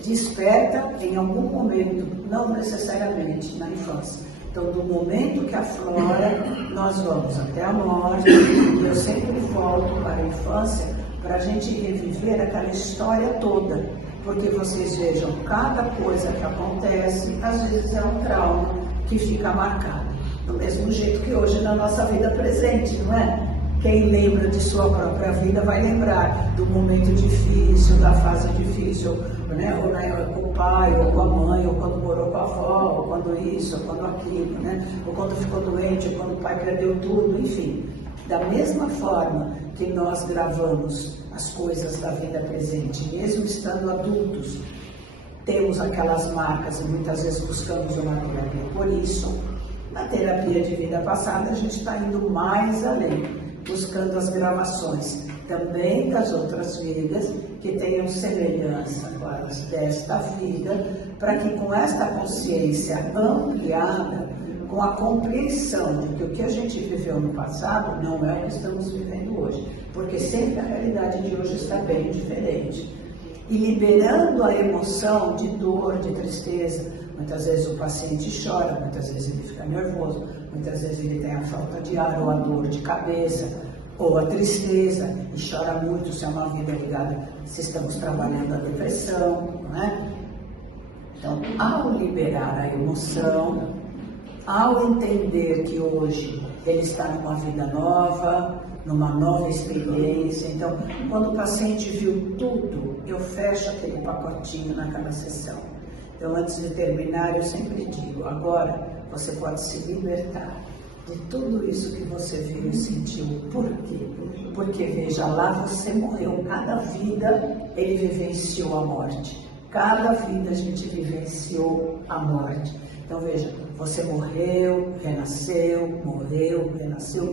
desperta em algum momento, não necessariamente na infância. Então, do momento que aflora, nós vamos até a morte, e eu sempre volto para a infância para a gente reviver aquela história toda, porque vocês vejam, cada coisa que acontece, às vezes é um trauma que fica marcado. Do mesmo jeito que hoje na nossa vida presente, não é? Quem lembra de sua própria vida vai lembrar do momento difícil, da fase difícil, né? Ou com o pai, ou com a mãe, ou quando morou com a avó, ou quando isso, ou quando aquilo, né? Ou quando ficou doente, ou quando o pai perdeu tudo, enfim. Da mesma forma que nós gravamos as coisas da vida presente, mesmo estando adultos, temos aquelas marcas e muitas vezes buscamos uma terapia. Por isso, na terapia de vida passada, a gente está indo mais além, buscando as gravações também das outras vidas que tenham semelhança com as desta vida, para que com esta consciência ampliada, com a compreensão de que o que a gente viveu no passado não é o que estamos vivendo hoje, porque sempre a realidade de hoje está bem diferente. E liberando a emoção de dor, de tristeza, muitas vezes o paciente chora, muitas vezes ele fica nervoso, muitas vezes ele tem a falta de ar ou a dor de cabeça, ou a tristeza, e chora muito se é uma vida ligada, se estamos trabalhando a depressão, não é? Então, ao liberar a emoção, ao entender que hoje ele está numa vida nova, numa nova experiência, então, quando o paciente viu tudo, eu fecho aquele pacotinho naquela sessão. Então, antes de terminar, eu sempre digo, agora você pode se libertar de tudo isso que você viu e sentiu. Por quê? Porque, veja, lá você morreu. Cada vida ele vivenciou a morte. Cada vida a gente vivenciou a morte. Então veja, você morreu, renasceu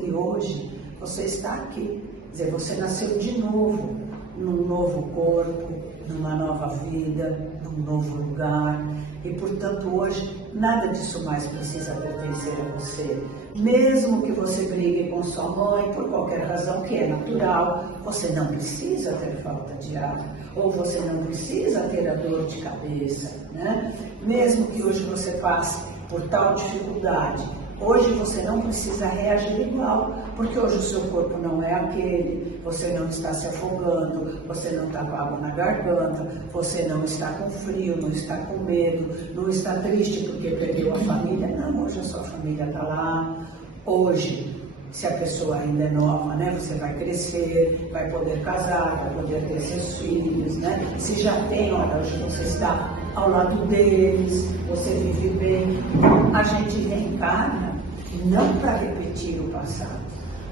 e hoje você está aqui. Quer dizer, você nasceu de novo, num novo corpo, numa nova vida, num novo lugar. E, portanto, hoje, nada disso mais precisa pertencer a você. Mesmo que você brigue com sua mãe, por qualquer razão que é natural, você não precisa ter falta de ar, ou você não precisa ter a dor de cabeça, né? Mesmo que hoje você passe por tal dificuldade, hoje você não precisa reagir igual, porque hoje o seu corpo não é aquele, você não está se afogando, você não está com água na garganta, você não está com frio, não está com medo, não está triste porque perdeu a família. Não, hoje a sua família está lá. Hoje, se a pessoa ainda é nova, né, você vai crescer, vai poder casar, vai poder ter seus filhos, né? Se já tem, olha, hoje você está ao lado deles, você vive bem. Então, a gente reencarna não para repetir o passado,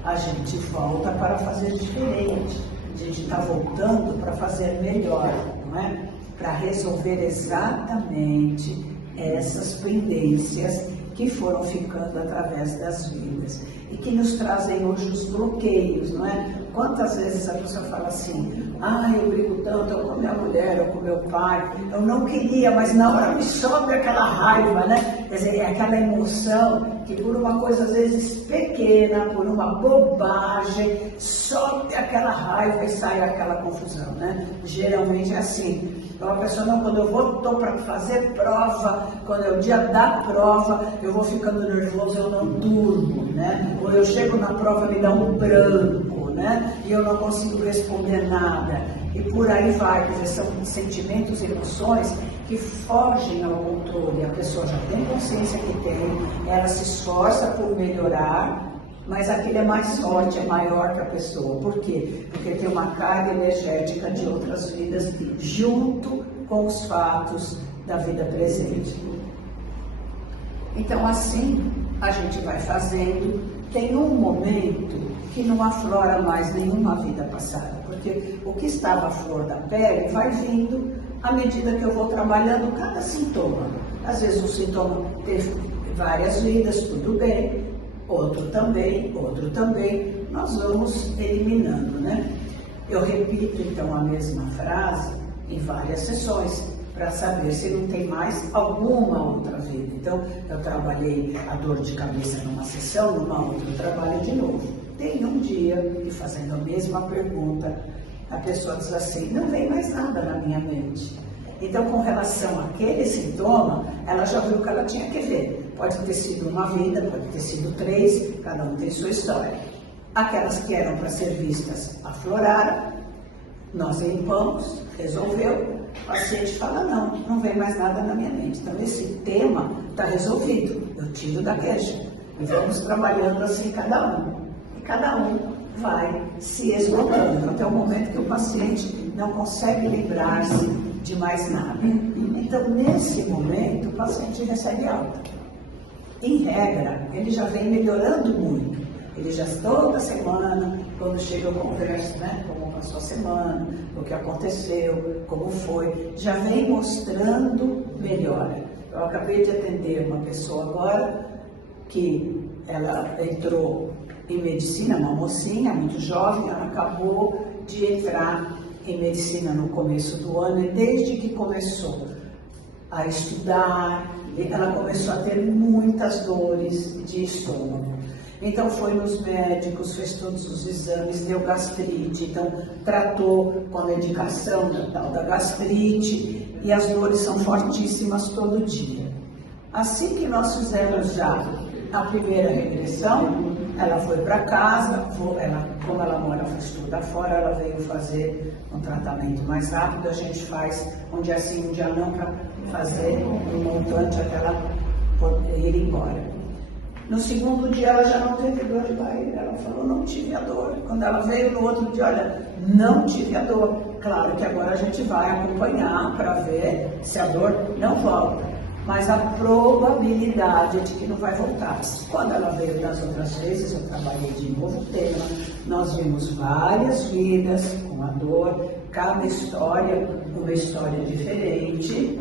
a gente volta para fazer diferente, a gente está voltando para fazer melhor, não é? Para resolver exatamente essas pendências que foram ficando através das vidas e que nos trazem hoje os bloqueios, não é? Quantas vezes a pessoa fala assim, eu brigo tanto, eu com minha mulher, eu com meu pai, eu não queria, mas na hora me sobe aquela raiva, né? Quer dizer, é aquela emoção que por uma coisa às vezes pequena, por uma bobagem, sobe aquela raiva e sai aquela confusão, né? Geralmente é assim. Então a pessoa, não, quando eu estou para fazer prova, quando é o dia da prova, eu vou ficando nervoso, eu não durmo, né? Ou eu chego na prova, me dá um branco, né? E eu não consigo responder nada. E por aí vai, quer dizer, são sentimentos e emoções que fogem ao controle. A pessoa já tem consciência que tem, ela se esforça por melhorar, mas aquele é mais forte, é maior que a pessoa. Por quê? Porque tem uma carga energética de outras vidas junto com os fatos da vida presente. Então, assim, a gente vai fazendo. Tem um momento que não aflora mais nenhuma vida passada, porque o que estava à flor da pele vai vindo à medida que eu vou trabalhando cada sintoma. Às vezes o sintoma teve várias vidas, tudo bem, outro também, nós vamos eliminando, né? Eu repito então a mesma frase em várias sessões, para saber se não tem mais alguma outra vida. Então, eu trabalhei a dor de cabeça numa sessão, numa outra eu trabalho de novo. Tem um dia, e fazendo a mesma pergunta, a pessoa diz assim, não vem mais nada na minha mente. Então, com relação àquele sintoma, ela já viu o que ela tinha que ver. Pode ter sido uma vida, pode ter sido 3, cada um tem sua história. Aquelas que eram para ser vistas afloraram, nós limpamos, resolveu. O paciente fala, não vem mais nada na minha mente. Então, esse tema está resolvido. Eu tiro da queixa. E vamos trabalhando assim cada um. E cada um vai se esgotando até o momento que o paciente não consegue livrar-se de mais nada. Então, nesse momento, o paciente recebe alta. Em regra, ele já vem melhorando muito. Ele já toda semana, quando chega eu converso, né? Como passou a semana, o que aconteceu, como foi, já vem mostrando melhora. Eu acabei de atender uma pessoa agora que ela entrou em medicina, uma mocinha muito jovem, ela acabou de entrar em medicina no começo do ano e desde que começou a estudar, ela começou a ter muitas dores de estômago. Então foi nos médicos, fez todos os exames, deu gastrite, então tratou com a medicação da gastrite e as dores são fortíssimas todo dia. Assim que nós fizemos já a primeira regressão, ela foi para casa, como ela mora estudar fora, ela veio fazer um tratamento mais rápido, a gente faz um dia sim, um dia não, para fazer um montante até ela poder ir embora. No segundo dia ela já não teve dor de barriga, ela falou, não tive a dor. Quando ela veio no outro dia, olha, não tive a dor. Claro que agora a gente vai acompanhar para ver se a dor não volta, mas a probabilidade é de que não vai voltar. Quando ela veio das outras vezes, eu trabalhei de novo o tema, nós vimos várias vidas com a dor, cada história, uma história diferente,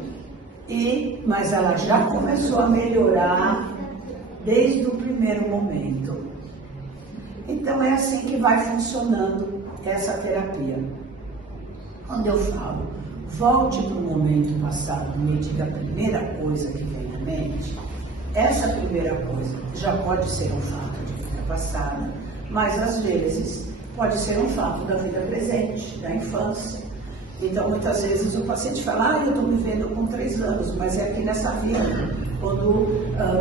Mas ela já começou a melhorar desde o primeiro momento. Então é assim que vai funcionando essa terapia. Quando eu falo, volte para o momento passado, me diga a primeira coisa que vem à mente, essa primeira coisa já pode ser um fato de vida passada, mas às vezes pode ser um fato da vida presente, da infância. Então muitas vezes o paciente fala, eu estou me vendo com 3 anos, mas é aqui nessa vida, quando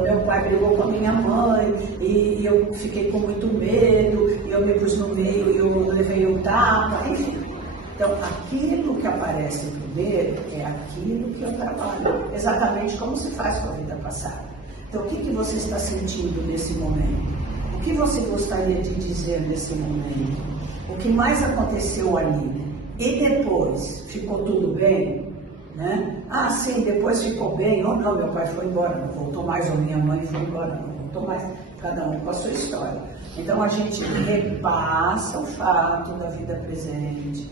meu pai brigou com a minha mãe e eu fiquei com muito medo, e eu me pus no meio e eu levei um tapa, enfim. Então, aquilo que aparece primeiro é aquilo que eu trabalho, exatamente como se faz com a vida passada. Então, o que você está sentindo nesse momento? O que você gostaria de dizer nesse momento? O que mais aconteceu ali? E depois, ficou tudo bem? Né? Ah, sim, depois ficou bem. Ou não, meu pai foi embora, não voltou mais, ou minha mãe foi embora, não voltou mais. Cada um com a sua história. Então, a gente repassa o fato da vida presente,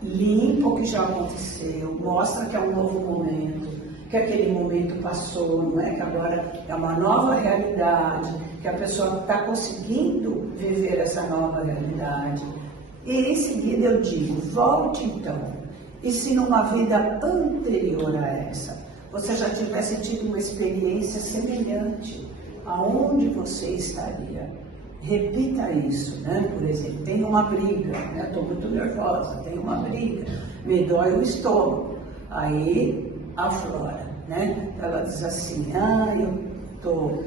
limpa o que já aconteceu, mostra que é um novo momento, que aquele momento passou, não é? Que agora é uma nova realidade, que a pessoa está conseguindo viver essa nova realidade. E em seguida eu digo, volte então, e se numa vida anterior a essa, você já tivesse tido uma experiência semelhante, aonde você estaria? Repita isso, né? Por exemplo, tem uma briga, né? Estou muito nervosa, tem uma briga, me dói o estômago. Aí aflora, né? Ela diz assim, eu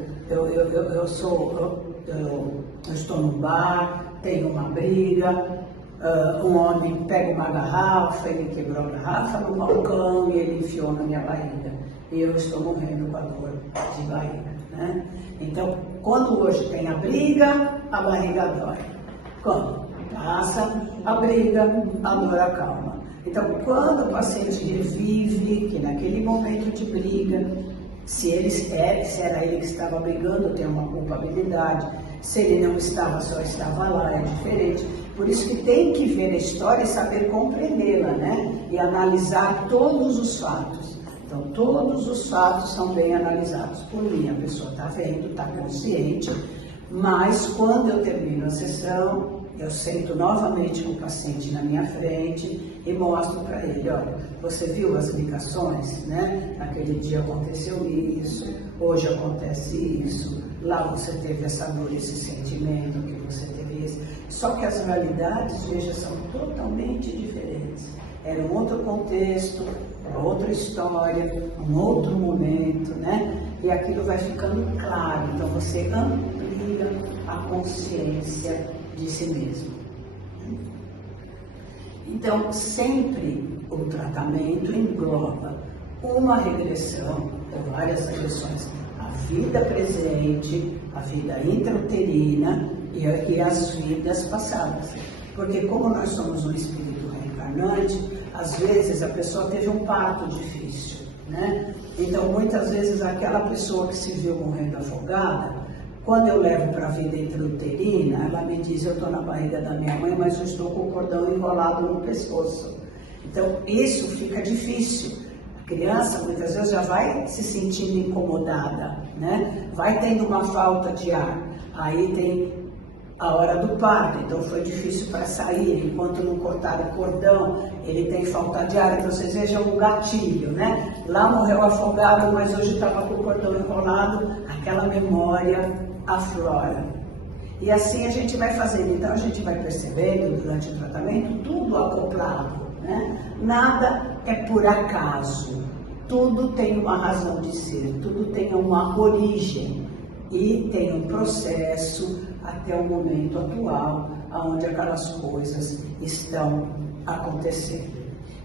estou num bar, tem uma briga, um homem pega uma garrafa, ele quebrou a garrafa no balcão e ele enfiou na minha barriga. E eu estou morrendo com a dor de barriga, né? Então, quando hoje tem a briga, a barriga dói. Quando passa a briga, a dor acalma. Então, quando o paciente revive, que naquele momento de briga, se era ele que estava brigando, tem uma culpabilidade. Se ele não estava, só estava lá, é diferente. Por isso que tem que ver a história e saber compreendê-la, né? E analisar todos os fatos. Então, todos os fatos são bem analisados por mim. A pessoa está vendo, está consciente, mas quando eu termino a sessão, eu sento novamente com o paciente na minha frente e mostro para ele, olha, você viu as ligações, né? Naquele dia aconteceu isso, hoje acontece isso, lá você teve essa dor, esse sentimento que você teve esse. Só que as realidades, veja, são totalmente diferentes. Era um outro contexto, outra história, um outro momento, né? E aquilo vai ficando claro. Então você amplia a consciência de si mesmo. Então, sempre o tratamento engloba uma regressão, ou várias regressões, a vida presente, a vida intrauterina e as vidas passadas. Porque como nós somos um espírito reencarnante, às vezes a pessoa teve um parto difícil, né? Então, muitas vezes aquela pessoa que se viu morrendo afogada, quando eu levo para a vida intrauterina, ela me diz, eu estou na barriga da minha mãe, mas eu estou com o cordão enrolado no pescoço. Então, isso fica difícil. A criança, muitas vezes, já vai se sentindo incomodada, né? Vai tendo uma falta de ar. Aí tem a hora do parto, então foi difícil para sair, enquanto não cortaram o cordão, ele tem falta de ar, então vocês vejam o gatilho, né? Lá morreu afogado, mas hoje estava com o cordão enrolado, aquela memória aflora. E assim a gente vai fazendo, então a gente vai percebendo durante o tratamento tudo acoplado, né? Nada é por acaso, tudo tem uma razão de ser, tudo tem uma origem e tem um processo até o momento atual, onde aquelas coisas estão acontecendo.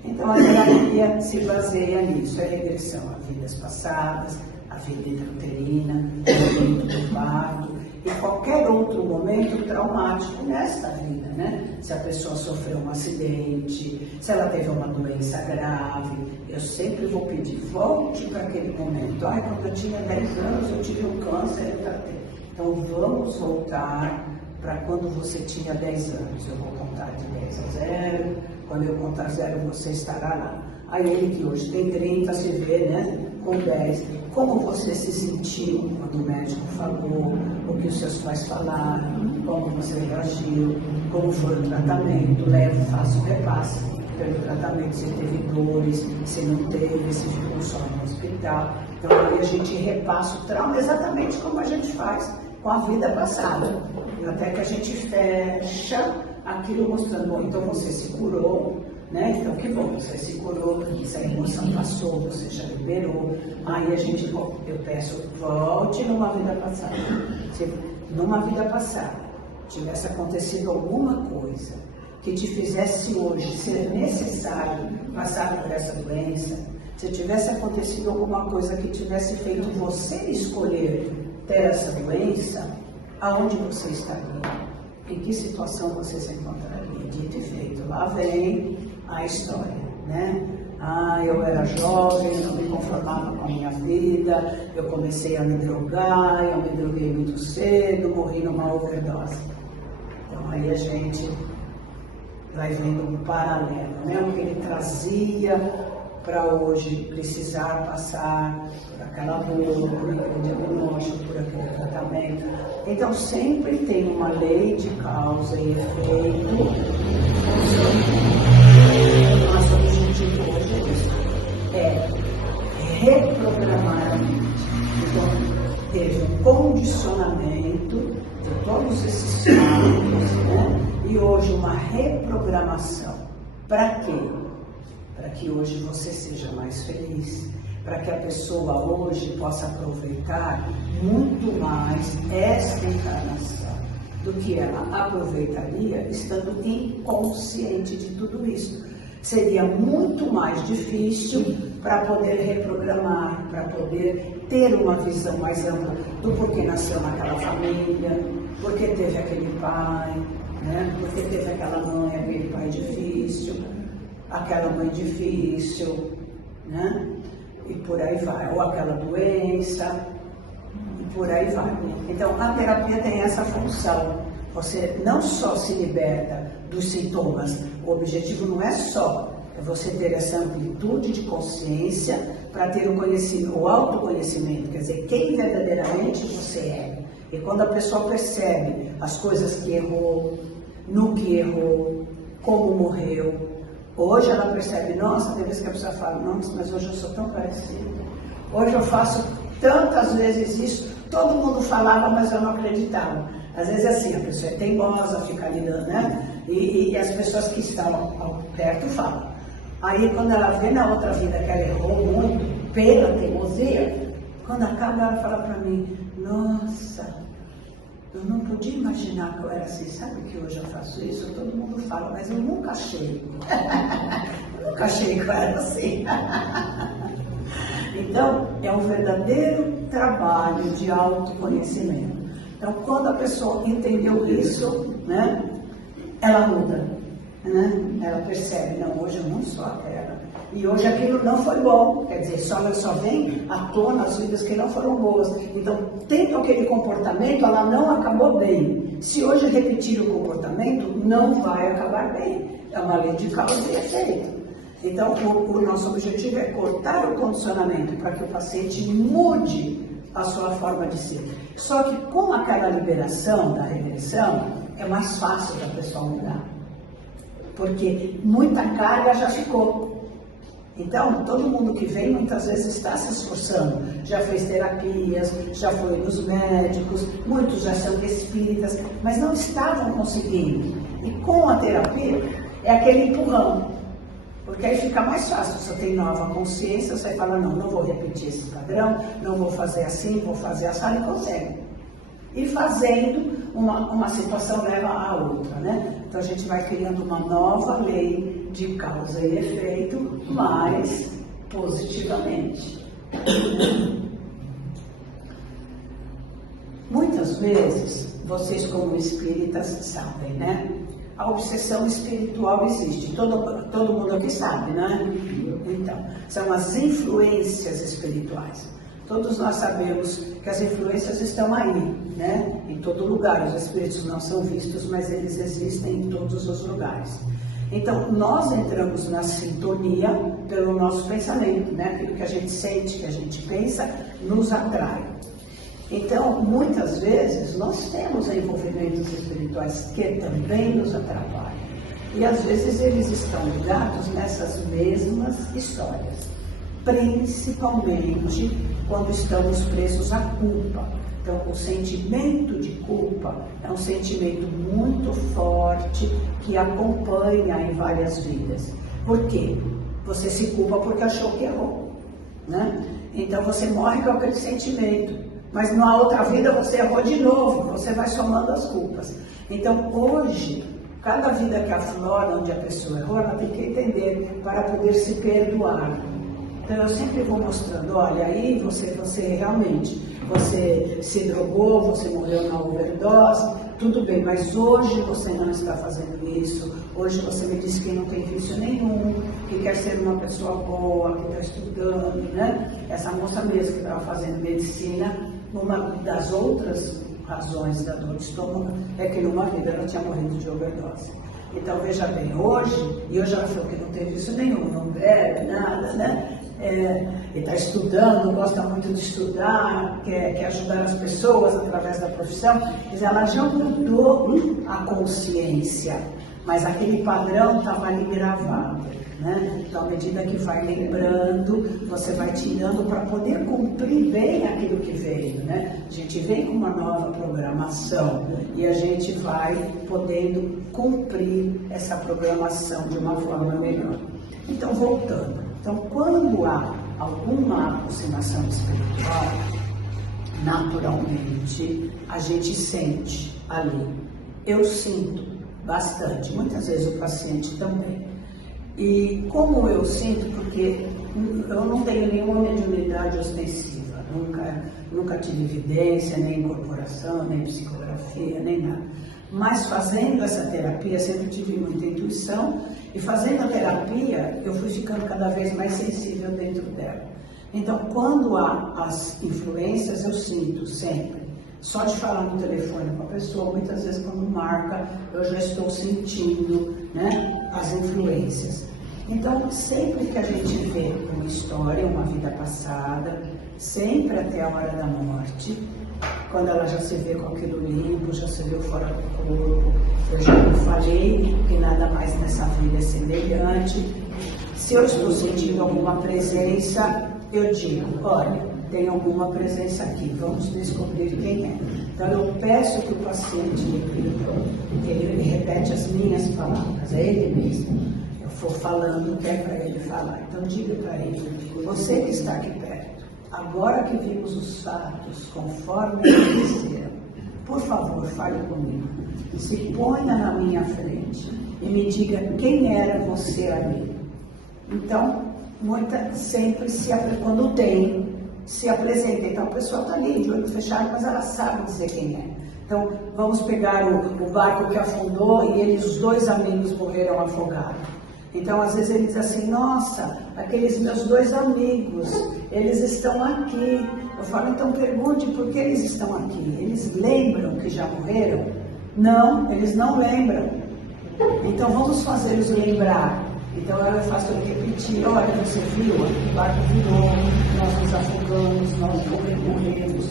Então, a terapia se baseia nisso, a regressão a vidas passadas, a vida intrauterina, o momento do parto e qualquer outro momento traumático nesta vida, né? Se a pessoa sofreu um acidente, se ela teve uma doença grave, eu sempre vou pedir, volte para aquele momento. Quando eu tinha 10 anos, eu tive um câncer, eu tratei. Então, vamos voltar para quando você tinha 10 anos. Eu vou contar de 10 a 0. Quando eu contar 0, você estará lá. Aí ele que hoje tem 30, se vê, né, com 10. Como você se sentiu quando o médico falou, o que os seus pais falaram, como você reagiu, como foi o tratamento, levo, faço repasse pelo tratamento, se teve dores, se não teve, se ficou só no hospital. Então aí a gente repassa o trauma exatamente como a gente faz com a vida passada. Até que a gente fecha aquilo mostrando, bom, então você se curou, né? Então que bom, você se curou, essa emoção passou, você já liberou. Aí a gente, bom, eu peço, volte numa vida passada. Se numa vida passada tivesse acontecido alguma coisa que te fizesse hoje ser necessário passar por essa doença, se tivesse acontecido alguma coisa que tivesse feito você escolher ter essa doença, aonde você estaria? Em que situação você se encontraria? Dito e feito, lá vem a história, né? Eu era jovem, não me conformava com a minha vida, eu comecei a me drogar, eu me droguei muito cedo, morri numa overdose. Então aí a gente vai vendo um paralelo, né? O que ele trazia para hoje precisar passar por aquela dor, por aquele diagnóstico, por aquele tratamento. Então sempre tem uma lei de causa e efeito. Nosso objetivo hoje é isso, é reprogramar a mente. Então teve um condicionamento de todos esses hábitos, né? E hoje uma reprogramação. Para quê? Para que hoje você seja mais feliz, para que a pessoa hoje possa aproveitar muito mais esta encarnação do que ela aproveitaria estando inconsciente de tudo isso. Seria muito mais difícil para poder reprogramar, para poder ter uma visão mais ampla do porquê nasceu naquela família, porque teve aquele pai, né? Porque teve aquela mãe, aquele pai difícil, aquela mãe difícil, né? E por aí vai, ou aquela doença, e por aí vai. Então, a terapia tem essa função. Você não só se liberta dos sintomas, o objetivo não é só você ter essa amplitude de consciência para ter o conhecimento, o autoconhecimento, quer dizer, quem verdadeiramente você é. E quando a pessoa percebe as coisas que errou, no que errou, como morreu, hoje ela percebe, nossa, tem vezes que a pessoa fala, nossa, mas hoje eu sou tão parecida. Hoje eu faço tantas vezes isso, todo mundo falava, mas eu não acreditava. Às vezes é assim, a pessoa é teimosa, fica ali, né? E as pessoas que estão perto falam. Aí quando ela vê na outra vida que ela errou muito, pela teimosia, quando acaba ela fala para mim, nossa, eu não podia imaginar que eu era assim, sabe que hoje eu faço isso? Todo mundo fala, mas eu nunca achei. Eu nunca achei que eu era assim. Então, é um verdadeiro trabalho de autoconhecimento. Então, quando a pessoa entendeu isso, né, ela muda, né? Ela percebe, não, hoje eu não sou aquela. E hoje aquilo não foi bom, quer dizer, só vem à tona as vidas que não foram boas. Então, tendo aquele comportamento, ela não acabou bem. Se hoje repetir o comportamento, não vai acabar bem. É uma lei de causa e efeito. Então, o nosso objetivo é cortar o condicionamento para que o paciente mude a sua forma de ser. Só que com aquela liberação da regressão, é mais fácil da pessoa mudar. Porque muita carga já ficou. Então, todo mundo que vem muitas vezes está se esforçando, já fez terapias, já foi nos médicos, muitos já são espíritas, mas não estavam conseguindo. E com a terapia, é aquele empurrão, porque aí fica mais fácil, você tem nova consciência, você fala, não vou repetir esse padrão, não vou fazer assim, vou fazer assim, e consegue. E fazendo, uma situação leva à outra, né? Então a gente vai criando uma nova lei de causa e efeito, mas positivamente. Muitas vezes, vocês como espíritas sabem, né? A obsessão espiritual existe, todo mundo aqui sabe, né? Então, são as influências espirituais. Todos nós sabemos que as influências estão aí, né? Em todo lugar. Os espíritos não são vistos, mas eles existem em todos os lugares. Então, nós entramos na sintonia pelo nosso pensamento, né? Aquilo que a gente sente, que a gente pensa, nos atrai. Então, muitas vezes, nós temos envolvimentos espirituais que também nos atrapalham. E às vezes eles estão ligados nessas mesmas histórias, principalmente quando estamos presos à culpa. Então, o sentimento de culpa é um sentimento muito forte que acompanha em várias vidas. Por quê? Você se culpa porque achou que errou, né? Então você morre com aquele sentimento, mas na outra vida você errou de novo, você vai somando as culpas. Então hoje, cada vida que aflora onde a pessoa errou, ela tem que entender para poder se perdoar. Então eu sempre vou mostrando, olha, aí você realmente, você se drogou, você morreu na overdose, tudo bem, mas hoje você não está fazendo isso, hoje você me disse que não tem vício nenhum, que quer ser uma pessoa boa, que está estudando, né? Essa moça mesmo que estava fazendo medicina, uma das outras razões da dor de estômago é que numa vida ela tinha morrido de overdose. Então veja bem, hoje ela falou que não tem vício nenhum, não bebe, nada, né? E está estudando, gosta muito de estudar, quer ajudar as pessoas através da profissão, mas ela já mudou a consciência, mas aquele padrão estava ali gravado, né? Então, à medida que vai lembrando, você vai tirando para poder cumprir bem aquilo que veio, né? A gente vem com uma nova programação e a gente vai podendo cumprir essa programação de uma forma melhor. Então, voltando. Então, quando há alguma aproximação espiritual, naturalmente, a gente sente ali. Eu sinto bastante, muitas vezes o paciente também. E como eu sinto, porque eu não tenho nenhuma mediunidade ostensiva, nunca tive evidência, nem incorporação, nem psicografia, nem nada. Mas fazendo essa terapia, sempre tive muita intuição, e fazendo a terapia, eu fui ficando cada vez mais sensível dentro dela. Então, quando há as influências, eu sinto sempre. Só de falar no telefone com a pessoa, muitas vezes quando marca, eu já estou sentindo, né, as influências. Então, sempre que a gente vê uma história, uma vida passada, sempre até a hora da morte, quando ela já se vê com aquilo limpo, já se vê fora do corpo, eu já me falei que nada mais nessa vida é semelhante. Se eu estou sentindo alguma presença, eu digo, olha, tem alguma presença aqui, vamos descobrir quem é. Então eu peço que o paciente repita, ele repete as minhas palavras, é ele mesmo. Eu vou falando o que é para ele falar. Então diga para ele, você que está aqui perto, agora que vimos os fatos conforme aconteceram, por favor, fale comigo. Se ponha na minha frente e me diga quem era você ali. Então, sempre quando tem, se apresenta. Então a pessoa está ali, de olho fechado, mas ela sabe dizer quem é. Então, vamos pegar o barco que afundou e os dois amigos morreram afogados. Então, às vezes ele diz assim, nossa, aqueles meus dois amigos, eles estão aqui. Eu falo, então pergunte por que eles estão aqui. Eles lembram que já morreram? Não, eles não lembram. Então, vamos fazê-los lembrar. Então, eu faço ele repetir, olha, você viu, o barco virou, nós nos afogamos, nós morremos.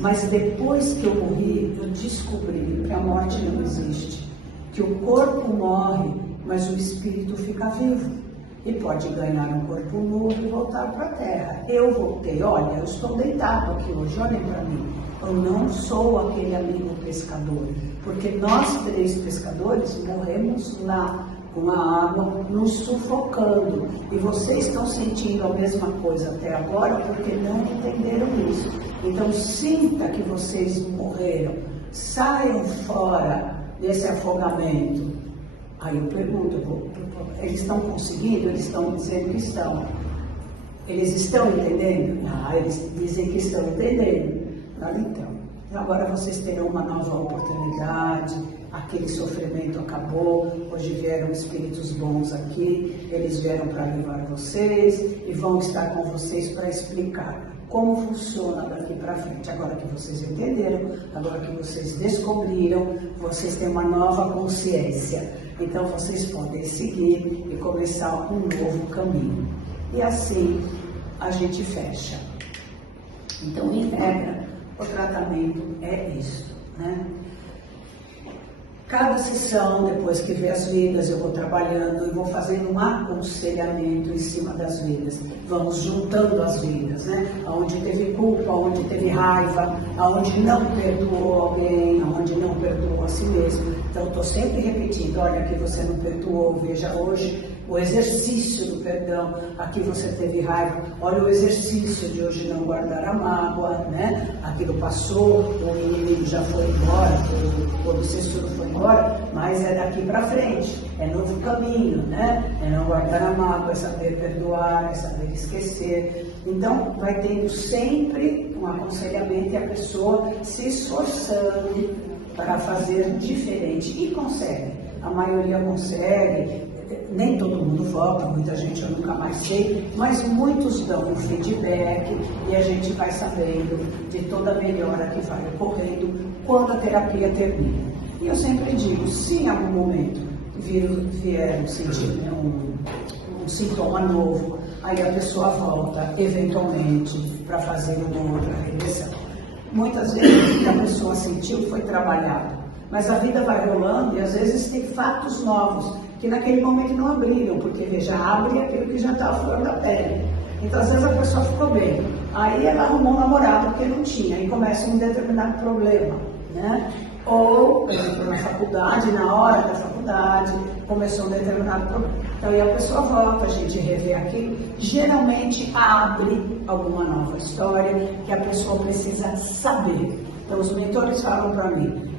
Mas depois que eu morri, eu descobri que a morte não existe. Que o corpo morre, mas o espírito fica vivo. E pode ganhar um corpo novo e voltar para a terra. Eu voltei, olha, eu estou deitado aqui hoje, olhem para mim. Eu não sou aquele amigo pescador, porque nós três pescadores morremos lá, com a água nos sufocando. E vocês estão sentindo a mesma coisa até agora porque não entenderam isso. Então sinta que vocês morreram, saiam fora desse afogamento. Aí eu pergunto, eles estão conseguindo? Eles estão dizendo que estão. Eles estão entendendo? Ah, eles dizem que estão entendendo. Então, agora vocês terão uma nova oportunidade, aquele sofrimento acabou, hoje vieram espíritos bons aqui, eles vieram para levar vocês e vão estar com vocês para explicar como funciona daqui para frente. Agora que vocês entenderam, agora que vocês descobriram, vocês têm uma nova consciência. Então vocês podem seguir e começar um novo caminho. e assim a gente fecha. Então, em regra, o tratamento é isso, né? Cada sessão, depois que vê as vidas, eu vou trabalhando e vou fazendo um aconselhamento em cima das vidas. Vamos juntando as vidas, né? Onde teve culpa, onde teve raiva, onde não perdoou alguém, onde não perdoou a si mesmo. Então, estou sempre repetindo, olha, aqui você não perdoou, veja hoje o exercício do perdão, aqui você teve raiva, olha o exercício de hoje não guardar a mágoa, né? Aquilo passou, o inimigo já foi embora, o obsessor foi embora, mas é daqui para frente, é novo caminho, né? É não guardar a mágoa, é saber perdoar, é saber esquecer. Então, vai tendo sempre um aconselhamento e a pessoa se esforçando para fazer diferente, e consegue, a maioria consegue. Nem todo mundo vota, muita gente eu nunca mais sei, mas muitos dão um feedback e a gente vai sabendo de toda a melhora que vai ocorrendo quando a terapia termina. E eu sempre digo, se em algum momento vier sentir um sintoma novo, aí a pessoa volta eventualmente para fazer uma outra regressão. Muitas vezes o que a pessoa sentiu foi trabalhado, mas a vida vai rolando e às vezes tem fatos novos que naquele momento não abriram, porque veja, abre aquilo que já está à flor da pele. Então às vezes a pessoa ficou bem, aí ela arrumou um namorado porque não tinha, e começa um determinado problema, né? Ou entrou na faculdade, na hora da faculdade, começou um determinado problema. Então aí a pessoa volta, a gente revê aquilo, geralmente abre alguma nova história que a pessoa precisa saber. Então os mentores falam para mim,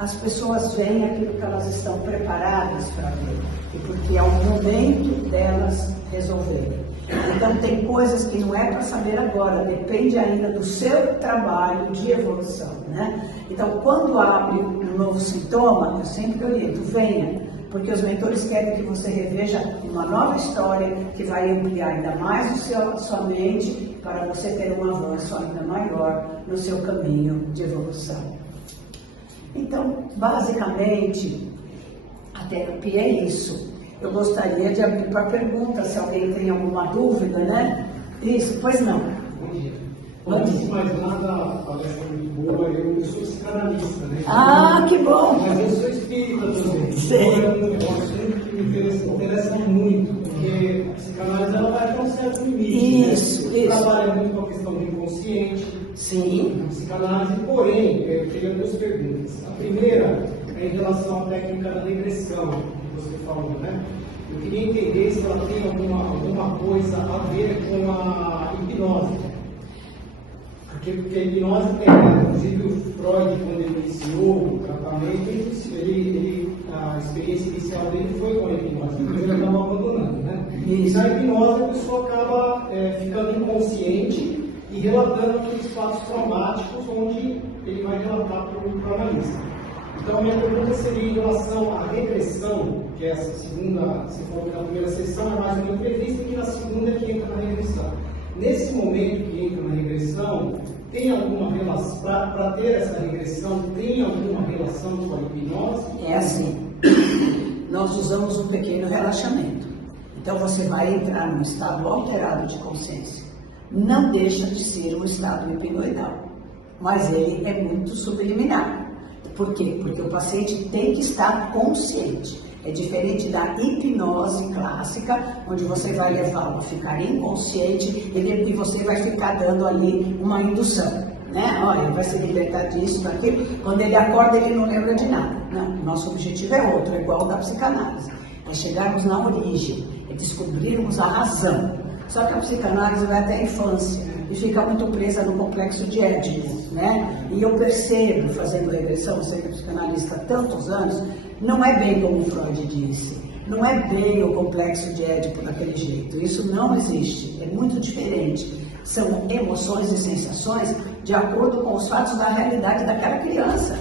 as pessoas veem aquilo que elas estão preparadas para ver, e porque é o momento delas resolverem. Então tem coisas que não é para saber agora, depende ainda do seu trabalho de evolução, né? Então quando abre um novo sintoma, eu sempre oriento, venha, porque os mentores querem que você reveja uma nova história que vai ampliar ainda mais a sua mente para você ter um avanço ainda maior no seu caminho de evolução. Então, basicamente, a terapia é isso. Eu gostaria de abrir para pergunta, se alguém tem alguma dúvida, né? Isso, pois não. Bom dia. Antes de mais nada, a palestra é muito boa, eu sou psicanalista, né? Ah, que bom! Mas eu sou espírita também. Sim. Então, é um negócio que me interessa muito, porque a psicanálise ela vai até um certo limite. Isso, né? isso. Trabalha muito com a questão do inconsciente. Sim. Psicanálise, porém, eu queria duas perguntas. A primeira é em relação à técnica da regressão, que você falou, né? Eu queria entender se ela tem alguma coisa a ver com a hipnose. Porque a hipnose tem, inclusive o Freud, quando ele iniciou o tratamento, a experiência inicial dele foi com a hipnose, depois ele acaba abandonando, né? E na hipnose a pessoa acaba ficando inconsciente e relatando aqueles fatos traumáticos onde ele vai relatar para o analista. Então, a minha pergunta seria em relação à regressão, que é essa segunda, você falou que na primeira sessão é mais uma entrevista, e na segunda que entra na regressão. Nesse momento que entra na regressão, tem alguma relação, para ter essa regressão, tem alguma relação com a hipnose? É assim, nós usamos um pequeno relaxamento. Então você vai entrar num estado alterado de consciência. Não deixa de ser um estado hipnoidal, mas ele é muito subliminar. Por quê? Porque o paciente tem que estar consciente. É diferente da hipnose clássica, onde você vai levá-lo a ficar inconsciente e você vai ficar dando ali uma indução, né? Olha, ele vai se libertar disso, daquilo. Quando ele acorda, ele não lembra de nada. Não, nosso objetivo é outro, é igual ao da psicanálise. É chegarmos na origem, é descobrirmos a razão. Só que a psicanálise vai até a infância e fica muito presa no complexo de Édipo, né? E eu percebo, fazendo regressão, sendo psicanalista há tantos anos, não é bem como o Freud disse, não é bem o complexo de Édipo daquele jeito, isso não existe, é muito diferente. São emoções e sensações de acordo com os fatos da realidade daquela criança,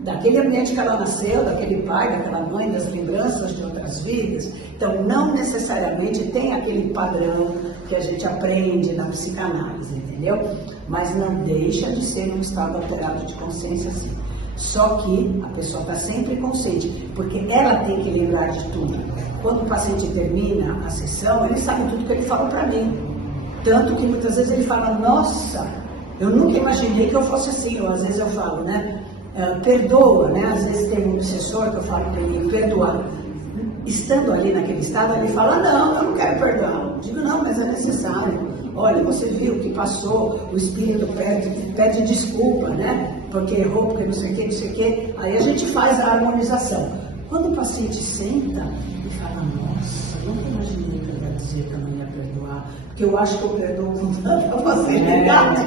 daquele ambiente que ela nasceu, daquele pai, daquela mãe, das lembranças de outras vidas. Então, não necessariamente tem aquele padrão que a gente aprende na psicanálise, entendeu? Mas não deixa de ser um estado alterado de consciência, sim. Só que a pessoa está sempre consciente, porque ela tem que lembrar de tudo. Quando o paciente termina a sessão, ele sabe tudo que ele falou para mim. Tanto que muitas vezes ele fala, nossa, eu nunca imaginei que eu fosse assim. Ou às vezes eu falo, né, perdoa, né? Às vezes tem um obsessor que eu falo para ele, perdoar. Estando ali naquele estado, ele fala, não, eu não quero perdoar. Digo, não, mas é necessário. Olha, você viu o que passou, o espírito pede desculpa, né? Porque errou, porque não sei o que, não sei o que. Aí a gente faz a harmonização. Quando o paciente senta e fala, nossa, nunca imaginei que eu ia dizer que eu não ia perdoar, porque eu acho que eu perdoo com tanta facilidade.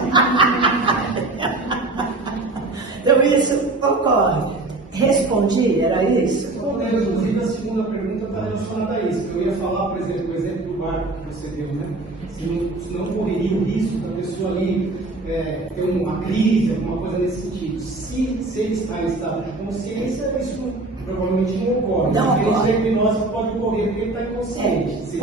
Então isso ocorre. Respondi, era isso? Inclusive, a segunda pergunta está relacionada a isso. Eu ia falar, por exemplo, o exemplo do barco que você deu, né? Se não correria o risco da pessoa ali ter uma crise, alguma coisa nesse sentido. Se ele está em estado de consciência, isso provavelmente não ocorre. Não ocorre. A hipnose pode ocorrer porque ele está inconsciente.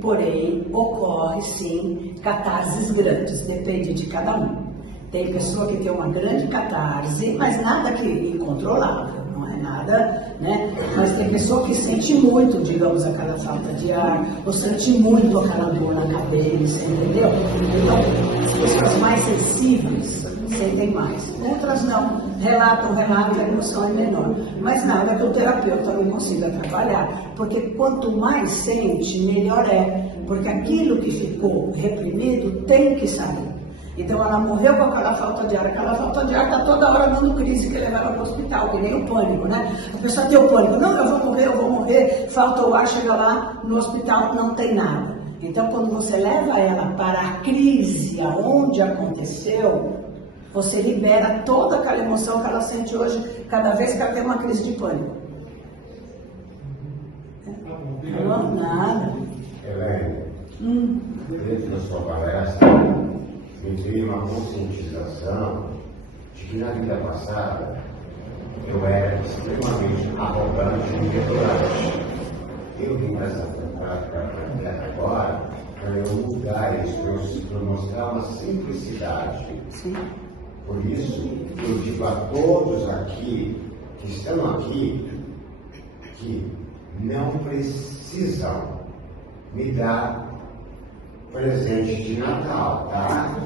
Porém, ocorre sim catarses grandes, depende de cada um. Tem pessoa que tem uma grande catarse, mas nada que incontrolável, não é nada, né? Mas tem pessoa que sente muito, digamos, aquela falta de ar, ou sente muito aquela dor na cabeça, entendeu? Então, as pessoas mais sensíveis sentem mais. Outras não. Relatam, a emoção é menor. Mas nada que o terapeuta não consiga trabalhar, porque quanto mais sente, melhor é. Porque aquilo que ficou reprimido tem que sair. Então ela morreu com aquela falta de ar está toda hora dando crise que levar ela para o hospital, que nem o pânico, né? A pessoa tem o pânico, não, eu vou morrer, falta o ar, chega lá no hospital, não tem nada. Então quando você leva ela para a crise aonde aconteceu, você libera toda aquela emoção que ela sente hoje, cada vez que ela tem uma crise de pânico. Não, nada. Helene, dentro da sua palestra, me veio uma conscientização de que na vida passada eu era extremamente arrogante e ignorante. Eu vim nessa prática para agora para eu mudar isso, para eu mostrar uma simplicidade. Sim. Por isso, eu digo a todos aqui que estão aqui que não precisam me dar presente de Natal, tá?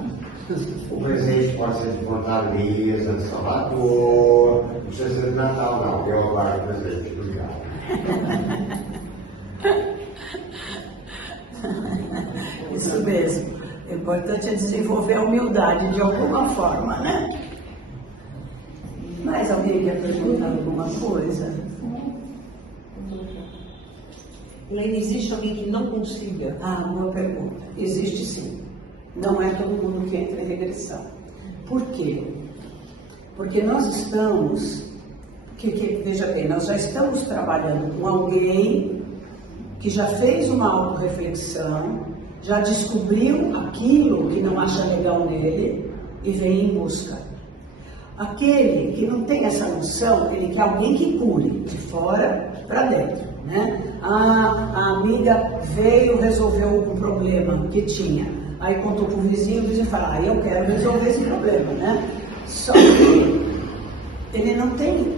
O presente pode ser de Fortaleza, de Salvador, não precisa ser de Natal, não. Eu aguardo o presente, obrigado. Isso mesmo. O importante é desenvolver a humildade de alguma forma, né? Mais alguém quer perguntar alguma coisa? Helene, existe alguém que não consiga? Ah, boa pergunta. Existe sim. Não é todo mundo que entra em regressão. Por quê? Porque nós estamos, veja bem, nós já estamos trabalhando com alguém que já fez uma autorreflexão, já descobriu aquilo que não acha legal nele e vem em busca. Aquele que não tem essa noção, ele quer alguém que cure, de fora para dentro, né? A amiga veio, resolveu um problema que tinha. Aí contou para o vizinho fala, eu quero resolver esse problema, né? Só que ele não tem,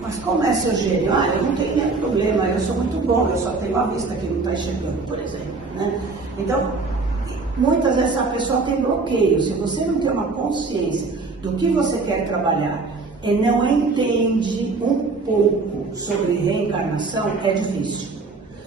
mas como é seu gênio? Eu não tenho nenhum problema, eu sou muito bom, eu só tenho a vista que não está enxergando, por exemplo, né? Então, muitas vezes a pessoa tem bloqueio. Se você não tem uma consciência do que você quer trabalhar e não entende um pouco sobre reencarnação, é difícil.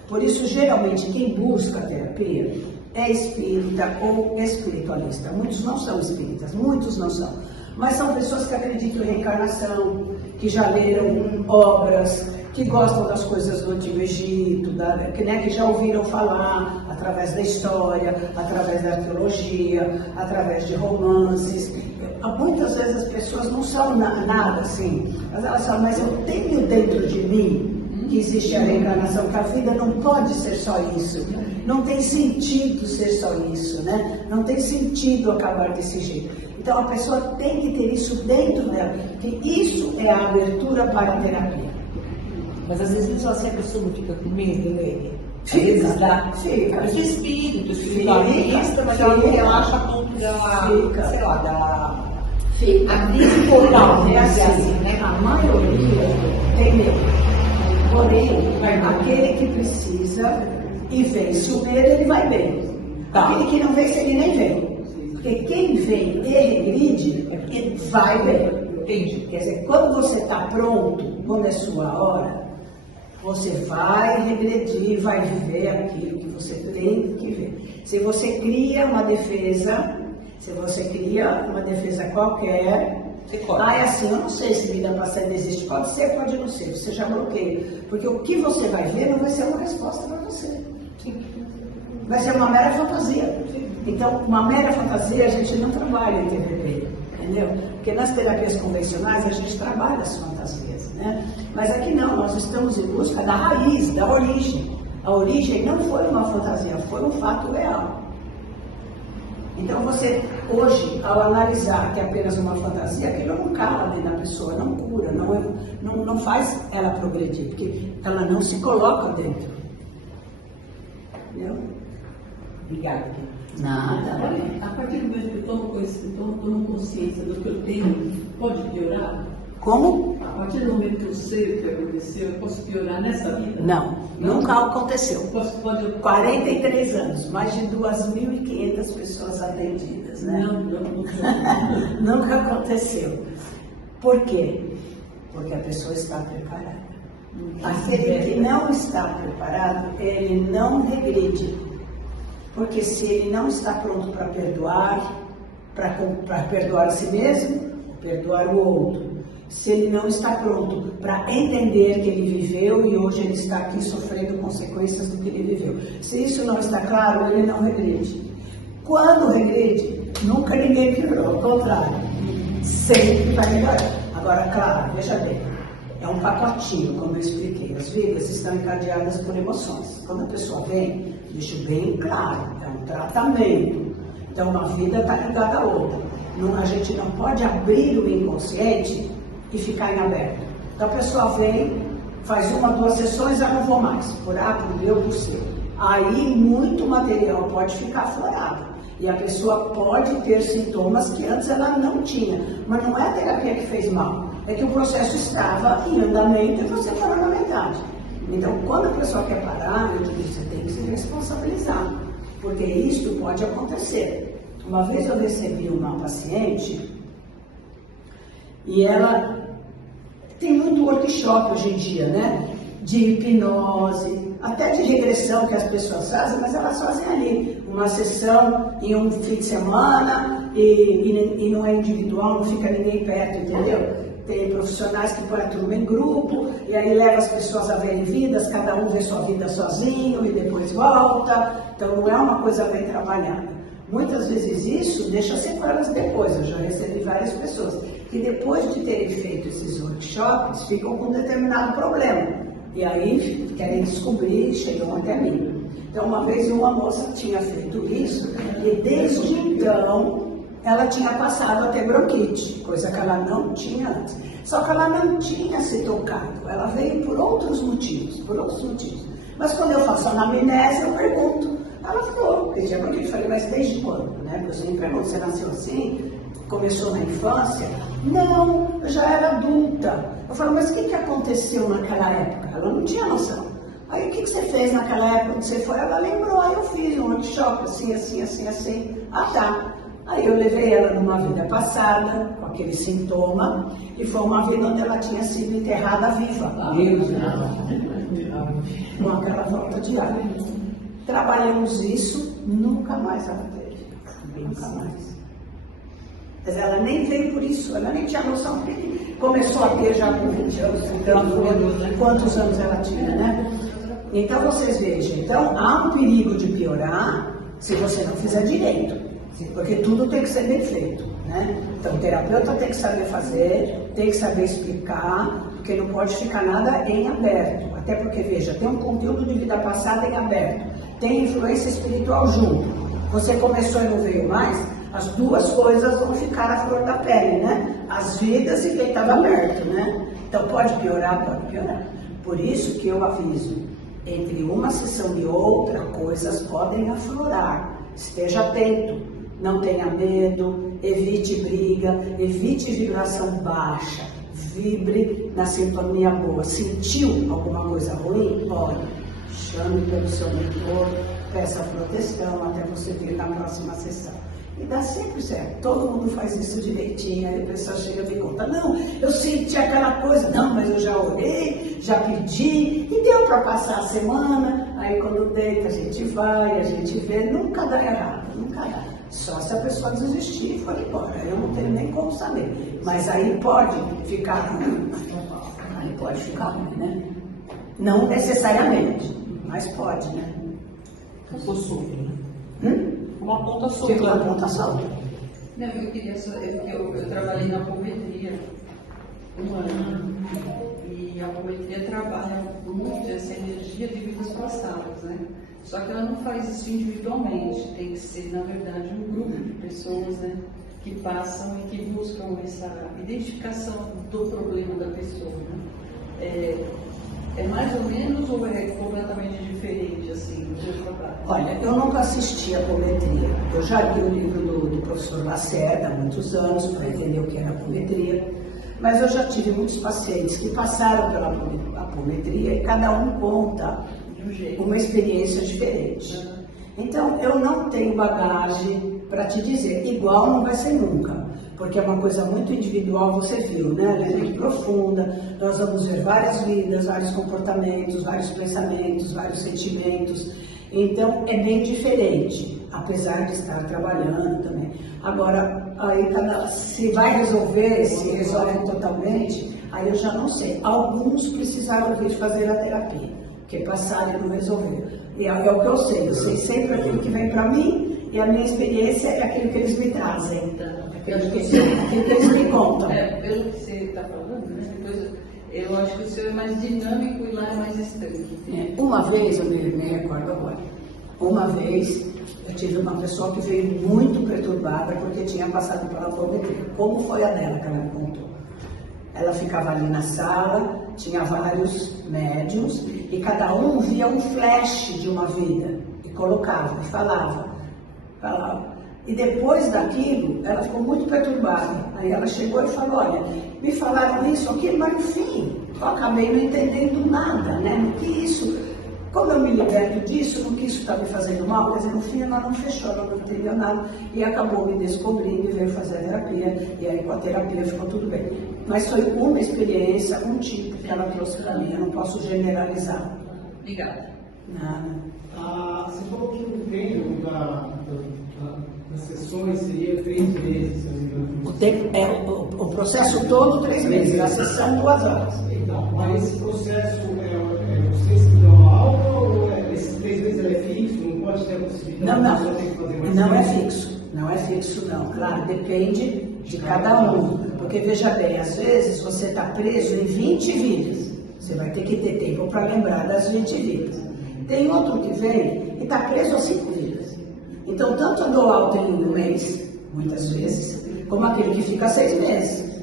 Por isso, geralmente, quem busca terapia é espírita ou espiritualista. Muitos não são espíritas, muitos não são. Mas são pessoas que acreditam em reencarnação, que já leram obras, que gostam das coisas do Antigo Egito, que já ouviram falar através da história, através da arqueologia, através de romances. Muitas vezes as pessoas não são nada assim, mas elas falam, mas eu tenho dentro de mim que existe a reencarnação, que a vida não pode ser só isso, não tem sentido ser só isso, né? Não tem sentido acabar desse jeito. Então a pessoa tem que ter isso dentro dela, que isso é a abertura para a terapia. Mas às vezes só se a pessoa fica com medo, Helene. Fica. Eu sou espíritualista, mas ela não relaxa a ponto da, sei lá, Fica. Não, é assim, né? A maioria tem medo. Porém, aquele que precisa e vence o medo, ele vai bem. Aquele que não vence, ele nem vem. Porque quem vem e regride, ele vai bem. Entendi. Quer dizer, quando você está pronto, quando é sua hora, você vai regredir, vai viver aquilo que você tem que ver. Se você cria uma defesa, qualquer, é assim, eu não sei se vida passada existe, pode ser, pode não ser, você já bloqueia. Porque o que você vai ver não vai ser uma resposta para você. Vai ser uma mera fantasia. Então, uma mera fantasia a gente não trabalha em TVP, entendeu? Porque nas terapias convencionais a gente trabalha as fantasias, né? Mas aqui não, nós estamos em busca da raiz, da origem. A origem não foi uma fantasia, foi um fato real. Então você, hoje, ao analisar que é apenas uma fantasia, aquilo não cala dentro da pessoa, não cura, não faz ela progredir, porque ela não se coloca dentro. Entendeu? Obrigada. Nada. Olha, a partir do momento que eu tomo consciência do que eu tenho, pode piorar? Como? A partir do momento que eu sei o que aconteceu, eu posso piorar nessa vida? Não, nunca aconteceu. Pode 43 anos, mais de 2.500 pessoas atendidas, né? Não. Nunca aconteceu. Por quê? Porque a pessoa está preparada. Aquele que não está preparado, ele não regride. Porque se ele não está pronto para perdoar, para perdoar a si mesmo, perdoar o outro. Se ele não está pronto para entender que ele viveu e hoje ele está aqui sofrendo consequências do que ele viveu. Se isso não está claro, ele não regride. Quando regride, nunca ninguém piorou, ao contrário. Sempre vai melhorar. Agora, claro, veja bem, é um pacotinho, como eu expliquei. As vidas estão encadeadas por emoções. Quando a pessoa vem, deixo bem claro, é um tratamento. Então, uma vida está ligada à outra. A gente não pode abrir o inconsciente e ficar em aberto. Então a pessoa vem, faz 1 ou 2 sessões, eu não vou mais, por A, por B ou por C. Aí muito material pode ficar aflorado. E a pessoa pode ter sintomas que antes ela não tinha. Mas não é a terapia que fez mal, é que o processo estava em andamento e você parou na metade. Então quando a pessoa quer parar, eu digo, você tem que se responsabilizar. Porque isso pode acontecer. Uma vez eu recebi uma paciente e ela tem muito workshop hoje em dia, né? De hipnose, até de regressão que as pessoas fazem, mas elas fazem ali uma sessão em um fim de semana e não é individual, não fica ninguém perto, entendeu? Tem profissionais que põem a turma em grupo e aí leva as pessoas a verem vidas, cada um vê sua vida sozinho e depois volta. Então não é uma coisa bem trabalhada. Muitas vezes isso deixa sequelas depois. Eu já recebi várias pessoas que depois de terem feito esses workshops ficam com um determinado problema. E aí querem descobrir e chegam até mim. Então uma vez uma moça tinha feito isso e desde então ela tinha passado a ter bronquite, coisa que ela não tinha antes. Só que ela não tinha se tocado. Ela veio por outros motivos. Mas quando eu faço anamnese, eu pergunto. Ela falou, porque tinha bronquite. Eu falei, mas desde quando? Né? Porque eu sempre pergunto, você nasceu assim? Começou na infância? Não, eu já era adulta. Eu falo, mas o que aconteceu naquela época? Ela não tinha noção. Aí o que você fez naquela época que você foi? Ela lembrou, aí eu fiz um workshop assim. Ah, tá. Aí eu levei ela numa vida passada, com aquele sintoma, e foi uma vida onde ela tinha sido enterrada viva. Com aquela falta de ar. Trabalhamos isso, nunca mais ela teve. Nunca mais. Mas ela nem veio por isso, ela nem tinha noção, porque começou a ter já com 20 anos, então, quantos anos ela tinha, né? Então vocês vejam, então há um perigo de piorar se você não fizer direito. Porque tudo tem que ser bem feito, né? Então o terapeuta tem que saber fazer, tem que saber explicar, porque não pode ficar nada em aberto. Até porque, veja, tem um conteúdo de vida passada em aberto, tem influência espiritual junto. Você começou e não veio mais, as duas coisas vão ficar à flor da pele, né? As vidas e quem estava aberto, né? Então pode piorar, pode piorar. Por isso que eu aviso, entre uma sessão e outra, coisas podem aflorar. Esteja atento. não tenha medo, evite briga, evite vibração baixa, vibre na sintonia boa. Sentiu alguma coisa ruim? Olha, chame pelo seu mentor, peça proteção até você vir na próxima sessão. E dá sempre certo, todo mundo faz isso direitinho, aí a pessoa chega e me conta, não, eu senti aquela coisa, não, mas eu já orei, já pedi, e deu para passar a semana, aí quando deita a gente vai, a gente vê, nunca dá errado, nunca dá. Só se a pessoa desistir e for embora, eu não tenho nem como saber. Mas aí pode ficar ruim, aí pode ficar ruim, né? Não necessariamente, mas pode, né? Ficou sofre, né? Uma ponta solta. Fica uma ponta solta. Não, eu queria só, eu trabalhei na apometria 1 ano, e a apometria trabalha muito essa energia de vidas passadas, né? Só que ela não faz isso individualmente, tem que ser, na verdade, um grupo de pessoas, né, que passam e que buscam essa identificação do problema da pessoa, né? É mais ou menos ou é completamente diferente, assim, do seu trabalho? Olha, eu nunca assisti a apometria. Eu já li o livro do professor Lacerda há muitos anos para entender o que era apometria, mas eu já tive muitos pacientes que passaram pela apometria e cada um conta uma experiência diferente. Então, eu não tenho bagagem para te dizer, igual não vai ser nunca, porque é uma coisa muito individual, você viu, né? Ela é muito profunda, nós vamos ver várias vidas, vários comportamentos, vários pensamentos, vários sentimentos, então é bem diferente, apesar de estar trabalhando também. Agora, aí se vai resolver, se resolve totalmente, aí eu já não sei. Alguns precisaram vir fazer a terapia, porque passaram e não resolveram. E é o que eu sei sempre aquilo que vem para mim, e a minha experiência é aquilo que eles me trazem, aquilo que eles me contam. Pelo que você está falando, né? Depois, eu acho que o seu é mais dinâmico e lá é mais estanque. Uma vez, eu me recordo agora, uma vez eu tive uma pessoa que veio muito perturbada porque tinha passado pela apometria. Como foi a dela que ela me contou? Ela ficava ali na sala, tinha vários médiuns e cada um via um flash de uma vida e colocava, e falava. E depois daquilo, ela ficou muito perturbada. Aí ela chegou e falou, olha, me falaram isso, aquilo, mas enfim, eu acabei não entendendo nada, né? No que isso, como eu me liberto disso, no que isso está me fazendo mal, quer dizer, no fim ela não fechou, ela não entendeu nada e acabou me descobrindo e veio fazer a terapia, e aí com a terapia ficou tudo bem. Mas foi uma experiência, um tipo que ela trouxe para mim, eu não posso generalizar. Obrigada. Nada. Você falou que o tempo das sessões seria 3 meses, se não me engano. O tempo, o processo todo 3 meses, a sessão 2 horas. Então, mas esse processo vocês que dão a aula ou esses 3 meses ele é fixo? Não pode ter a possibilidade Não, de a pessoa ter que fazer mais não é vezes? fixo, não é fixo não, claro, depende de cada um, porque veja bem, às vezes você está preso em 20 vidas, você vai ter que ter tempo para lembrar das 20 vidas. Tem outro que vem e está preso a 5 vidas, então tanto eu dou alta em um mês, muitas vezes, como aquele que fica 6 meses,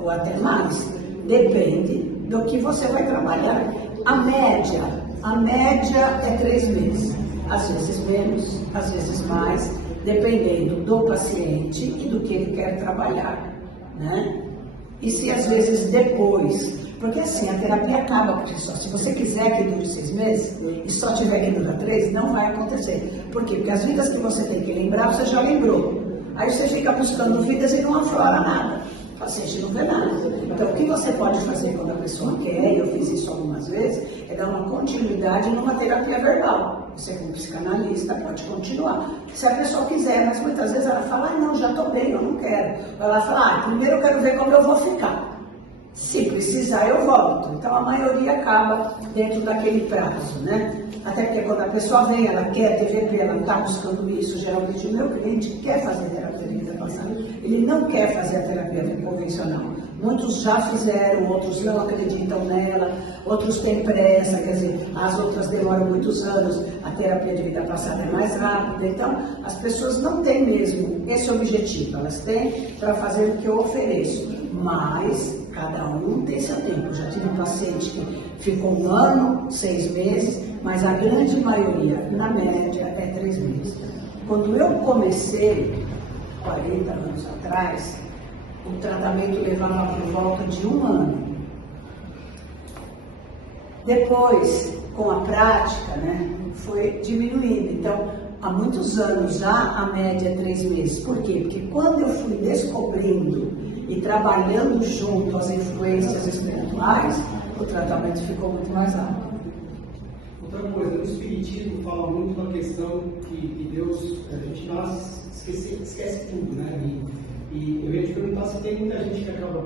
ou até mais, depende do que você vai trabalhar. A média é 3 meses, às vezes menos, às vezes mais, dependendo do paciente e do que ele quer trabalhar, né? E se às vezes depois, porque assim, a terapia acaba por si só. Se você quiser que dure 6 meses e só tiver que durar 3, não vai acontecer. Por quê? Porque as vidas que você tem que lembrar, você já lembrou. Aí você fica buscando vidas e não aflora nada. O paciente não vê nada. Então, o que você pode fazer quando a pessoa quer, e eu fiz isso algumas vezes, é dar uma continuidade numa terapia verbal. Você, como psicanalista, pode continuar. Se a pessoa quiser, mas muitas vezes ela fala, não, já estou bem, eu não quero. Ela fala, primeiro eu quero ver como eu vou ficar. Se precisar, eu volto. Então, a maioria acaba dentro daquele prazo, né? Até porque quando a pessoa vem, ela quer TVP, ela está buscando isso. Geralmente, o meu cliente quer fazer terapia de vida passada, ele não quer fazer a terapia convencional. Muitos já fizeram, outros não acreditam nela, outros têm pressa, quer dizer, as outras demoram muitos anos, a terapia de vida passada é mais rápida. Então, as pessoas não têm mesmo esse objetivo, elas têm para fazer o que eu ofereço, mas cada um tem seu tempo. Eu já tive um paciente que ficou 1 ano, 6 meses, mas a grande maioria, na média, é 3 meses. Quando eu comecei, 40 anos atrás, o tratamento levava por volta de 1 ano. Depois, com a prática, né, foi diminuindo. Então, há muitos anos já a média é 3 meses. Por quê? Porque quando eu fui descobrindo e trabalhando junto às influências espirituais, o tratamento ficou muito mais rápido. Outra coisa, no Espiritismo fala muito da questão que Deus, a gente nasce, esquece tudo, né? E eu ia te perguntar se tem muita gente que acaba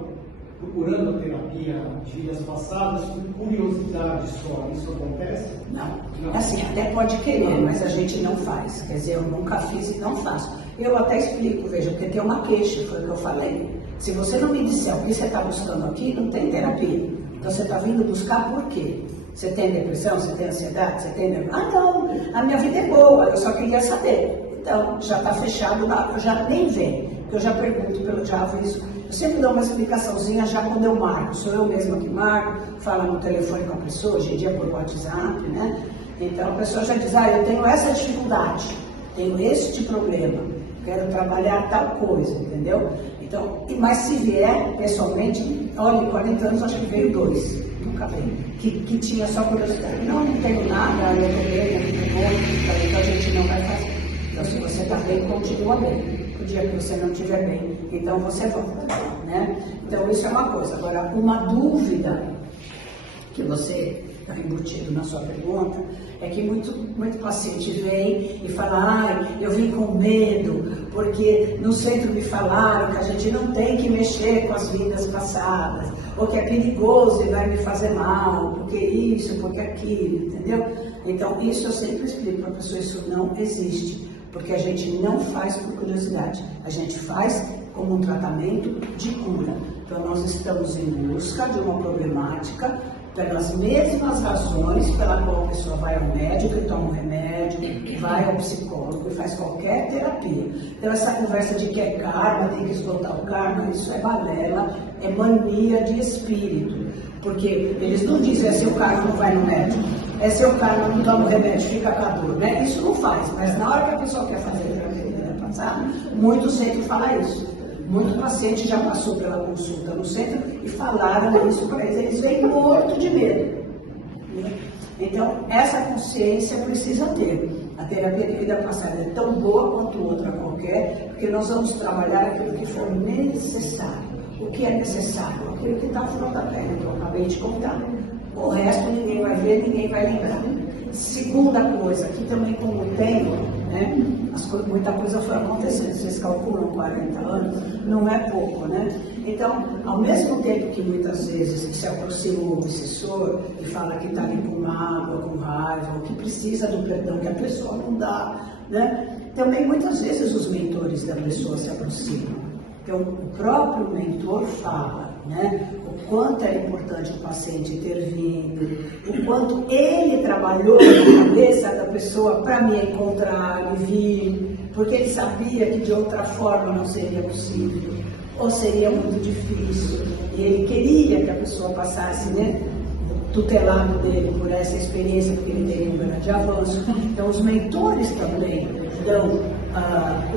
procurando a terapia de vidas passadas por curiosidade só. Isso acontece? Não. Assim, até pode querer, mas a gente não faz. Quer dizer, eu nunca fiz e não faço. Eu até explico, veja, porque tem uma queixa, foi o que eu falei. Se você não me disser o que você está buscando aqui, não tem terapia. Então você está vindo buscar por quê? Você tem depressão, você tem ansiedade, você tem... Ah, não, a minha vida é boa, eu só queria saber. Então, já está fechado lá, eu já nem venho. Eu já pergunto, já aviso. Eu sempre dou uma explicaçãozinha já quando eu marco. Sou eu mesma que marco, falo no telefone com a pessoa, hoje em dia por WhatsApp, né? Então a pessoa já diz, eu tenho essa dificuldade, tenho este problema, quero trabalhar tal coisa, entendeu? Então, mas se vier, pessoalmente, olha, em 40 anos acho que veio 2, nunca veio, que tinha só curiosidade. Não tenho nada, eu estou bem, eu estou bom, então a gente não vai fazer. Então se você está bem, continua bem. O dia que você não estiver bem, então você volta, né? Então isso é uma coisa. Agora, uma dúvida que você está embutido na sua pergunta é que muito paciente vem e fala, eu vim com medo, porque no centro me falaram que a gente não tem que mexer com as vidas passadas, ou que é perigoso e vai me fazer mal, porque isso, porque aquilo, entendeu? Então isso eu sempre explico para a pessoa, isso não existe. Porque a gente não faz por curiosidade, a gente faz como um tratamento de cura. Então nós estamos em busca de uma problemática pelas mesmas razões pela qual a pessoa vai ao médico e toma um remédio, vai ao psicólogo e faz qualquer terapia. Então essa conversa de que é karma, tem que esgotar o karma, isso é balela, é mania de espírito. Porque eles não dizem, é seu karma, não vai no médico. É seu karma, não toma o remédio, fica com a dor, né? Isso não faz, mas na hora que a pessoa quer fazer terapia passar, muito centro fala isso. Muito paciente já passou pela consulta no centro e falaram isso para eles. Eles vêm morto de medo. Então, essa consciência precisa ter. A terapia de vida passada é tão boa quanto outra qualquer, porque nós vamos trabalhar aquilo que for necessário. O que é necessário? Aquilo que está fora da pele, que eu acabei de contar. O resto ninguém vai ver, ninguém vai lembrar. Segunda coisa, aqui também como tem, né, muita coisa foi acontecendo, vocês calculam 40 anos, não é pouco, né? Então, ao mesmo tempo que muitas vezes se aproxima o obsessor e fala que está ali com mágoa, com raiva, ou que precisa do perdão que a pessoa não dá, né? Também muitas vezes os mentores da pessoa se aproximam. Então, o próprio mentor fala, né, o quanto é importante o paciente ter vindo, o quanto ele trabalhou na cabeça da pessoa para me encontrar e vir, porque ele sabia que de outra forma não seria possível, ou seria muito difícil, e ele queria que a pessoa passasse, né, tutelado dele por essa experiência, porque ele teria um grande avanço. Então, os mentores também dão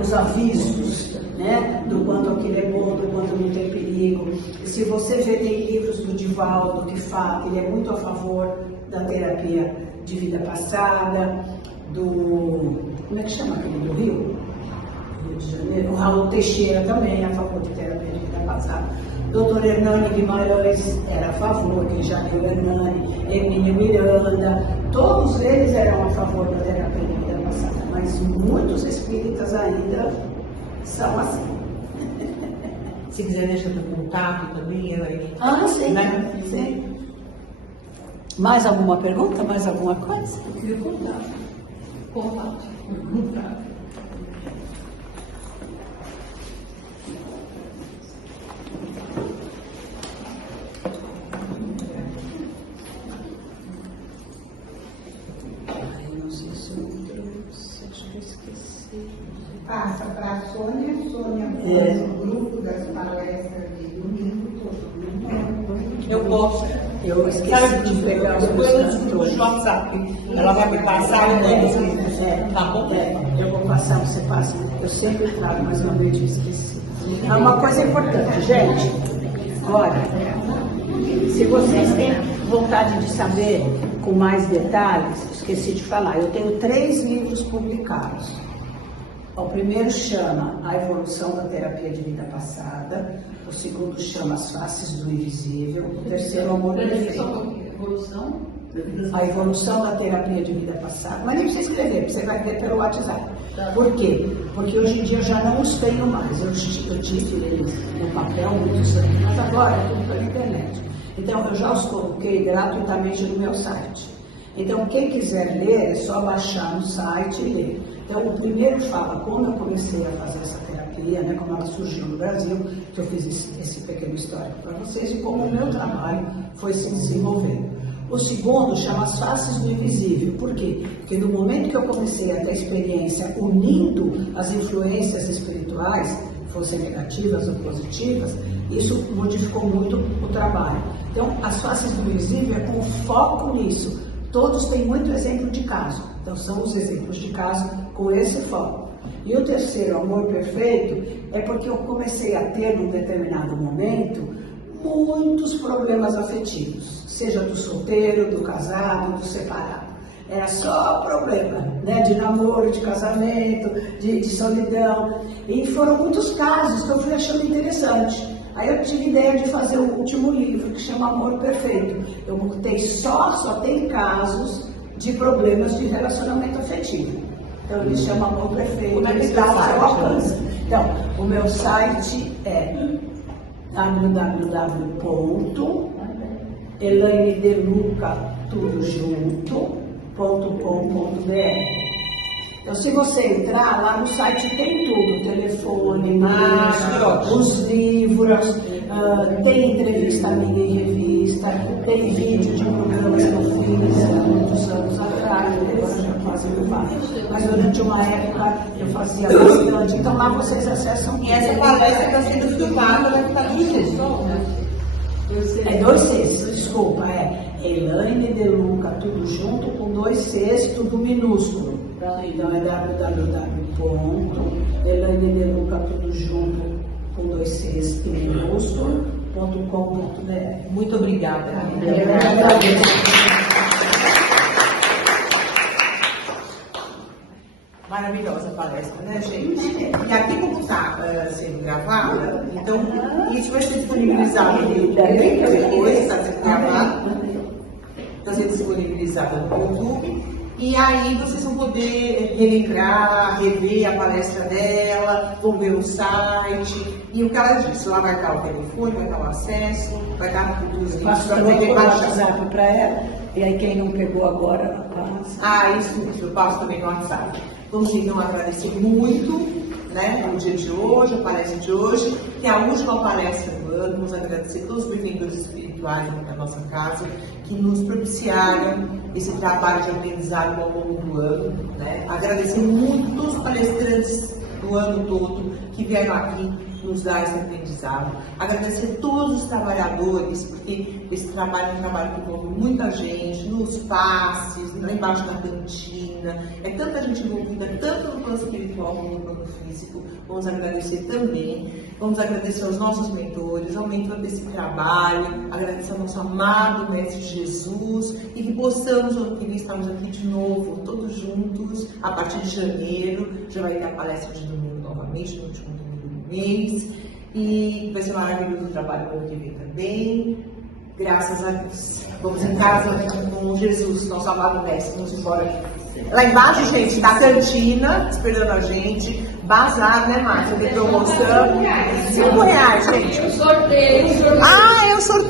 os avisos, né, do quanto aquilo é bom, do quanto não tem perigo. E se você vê, tem livros do Divaldo que fala que ele é muito a favor da terapia de vida passada, como é que chama aquele do Rio de Janeiro? O Raul Teixeira também é a favor de terapia de vida passada. Dr. Hernani Guimarães era a favor, que já deu Hernani, Emílio Miranda, todos eles eram a favor da terapia de vida passada, mas muitos espíritas ainda são assim. Se quiser deixar o contato também, Elaine. Sim, né? Sim. Mais alguma pergunta? Mais alguma coisa? Eu queria contar. Contato. Passa para a Sônia no grupo das palestras de domingo, todo mundo. Eu posso. Eu esqueci Sabe, de pegar os depois meus eu discuto cantores. no WhatsApp. Ela vai me passar o nome dos livros. Tá bom? Eu vou passar, você passa. Eu sempre trago, mas uma vez eu esqueci. É uma coisa importante, gente. Olha, se vocês têm vontade de saber com mais detalhes, esqueci de falar, eu tenho 3 livros publicados. O primeiro chama A Evolução da Terapia de Vida Passada, o segundo chama As Faces do Invisível, o terceiro Amor Perfeito. Evolução? A Evolução da Terapia de Vida Passada. Mas nem precisa escrever, você vai ter pelo WhatsApp. Por quê? Porque hoje em dia eu já não os tenho mais. Eu tive eles no papel muitos anos, mas agora é tudo pela internet. Então eu já os coloquei gratuitamente no meu site. Então quem quiser ler é só baixar no site e ler. Então o primeiro fala como eu comecei a fazer essa terapia, né, como ela surgiu no Brasil, que eu fiz esse pequeno histórico para vocês e como o meu trabalho foi se desenvolvendo. O segundo chama As Faces do Invisível. Por quê? Porque no momento que eu comecei a ter experiência unindo as influências espirituais, fossem negativas ou positivas, isso modificou muito o trabalho. Então, As Faces do Invisível é com foco nisso. Todos têm muito exemplo de caso. Então, são os exemplos de caso com esse foco. E o terceiro, Amor Perfeito, é porque eu comecei a ter, num determinado momento, muitos problemas afetivos, seja do solteiro, do casado, do separado. Era só problema, né? De namoro, de casamento, de solidão. E foram muitos casos que eu fui achando interessante. Aí eu tive ideia de fazer o último livro, que chama Amor Perfeito. Eu montei só tem casos de problemas de relacionamento afetivo. Então ele chama Amor Perfeito. Como é que está está o ao seu site? alcance. Então, o meu site é www.elainedeluca.com.br. Então, se você entrar lá no site, tem tudo: telefone, imagem, os livros, tem entrevista minha em revista, tem vídeo de programas que eu fiz há muitos anos atrás, agora já fazem vários. Mas durante uma época eu fazia bastante. Então lá vocês acessam. E essa palestra está sendo filmada, vai estar no YouTube. É 2 Cs, desculpa, é Elaine De Luca, tudo junto, com 2 Cs, tudo minúsculo. Então é www.elainedeluca, tudo junto, com 2 Cs minúsculo.com.br. Muito obrigada. Maravilhosa a palestra, né, gente? E aqui, como está sendo gravada, então isso vai ser disponibilizado depois, está sendo gravado, está sendo disponibilizado no YouTube. E aí vocês vão poder relembrar, rever a palestra dela, vão ver o site. E o que ela disse, lá vai estar o telefone, vai estar o acesso, vai estar tudo os links para poder baixar. WhatsApp para ela, e aí quem não pegou agora, passa. Ah, isso eu passo também no WhatsApp. Vamos então agradecer muito, né, o dia de hoje, a palestra de hoje, que é a última palestra do ano. Vamos agradecer todos os benfeitores espirituais da nossa casa, que nos propiciaram esse trabalho de aprendizado ao longo do ano, né? Agradecer muito todos os palestrantes do ano todo que vieram aqui nos dar esse aprendizado. Agradecer todos os trabalhadores, porque esse trabalho é um trabalho que envolve muita gente, nos passes, lá embaixo da cantina. É tanta gente envolvida, tanto no plano espiritual como no plano físico. Vamos agradecer também. Vamos agradecer aos nossos mentores, ao mentor desse trabalho, agradecer ao nosso amado Mestre Jesus e que possamos, ano que vem, estarmos aqui de novo, todos juntos, a partir de janeiro. Já vai ter a palestra de domingo novamente, no último domingo do mês. E vai ser maravilhoso o trabalho do ano que vem também. Graças a Deus. Vamos em casa com Jesus, nosso amado Mestre. Vamos embora. Lá embaixo, gente, está a cantina esperando a gente. Bazar, né, Márcia? Tem promoção. R$5, gente. Sorteio. Ah, é o sorteio.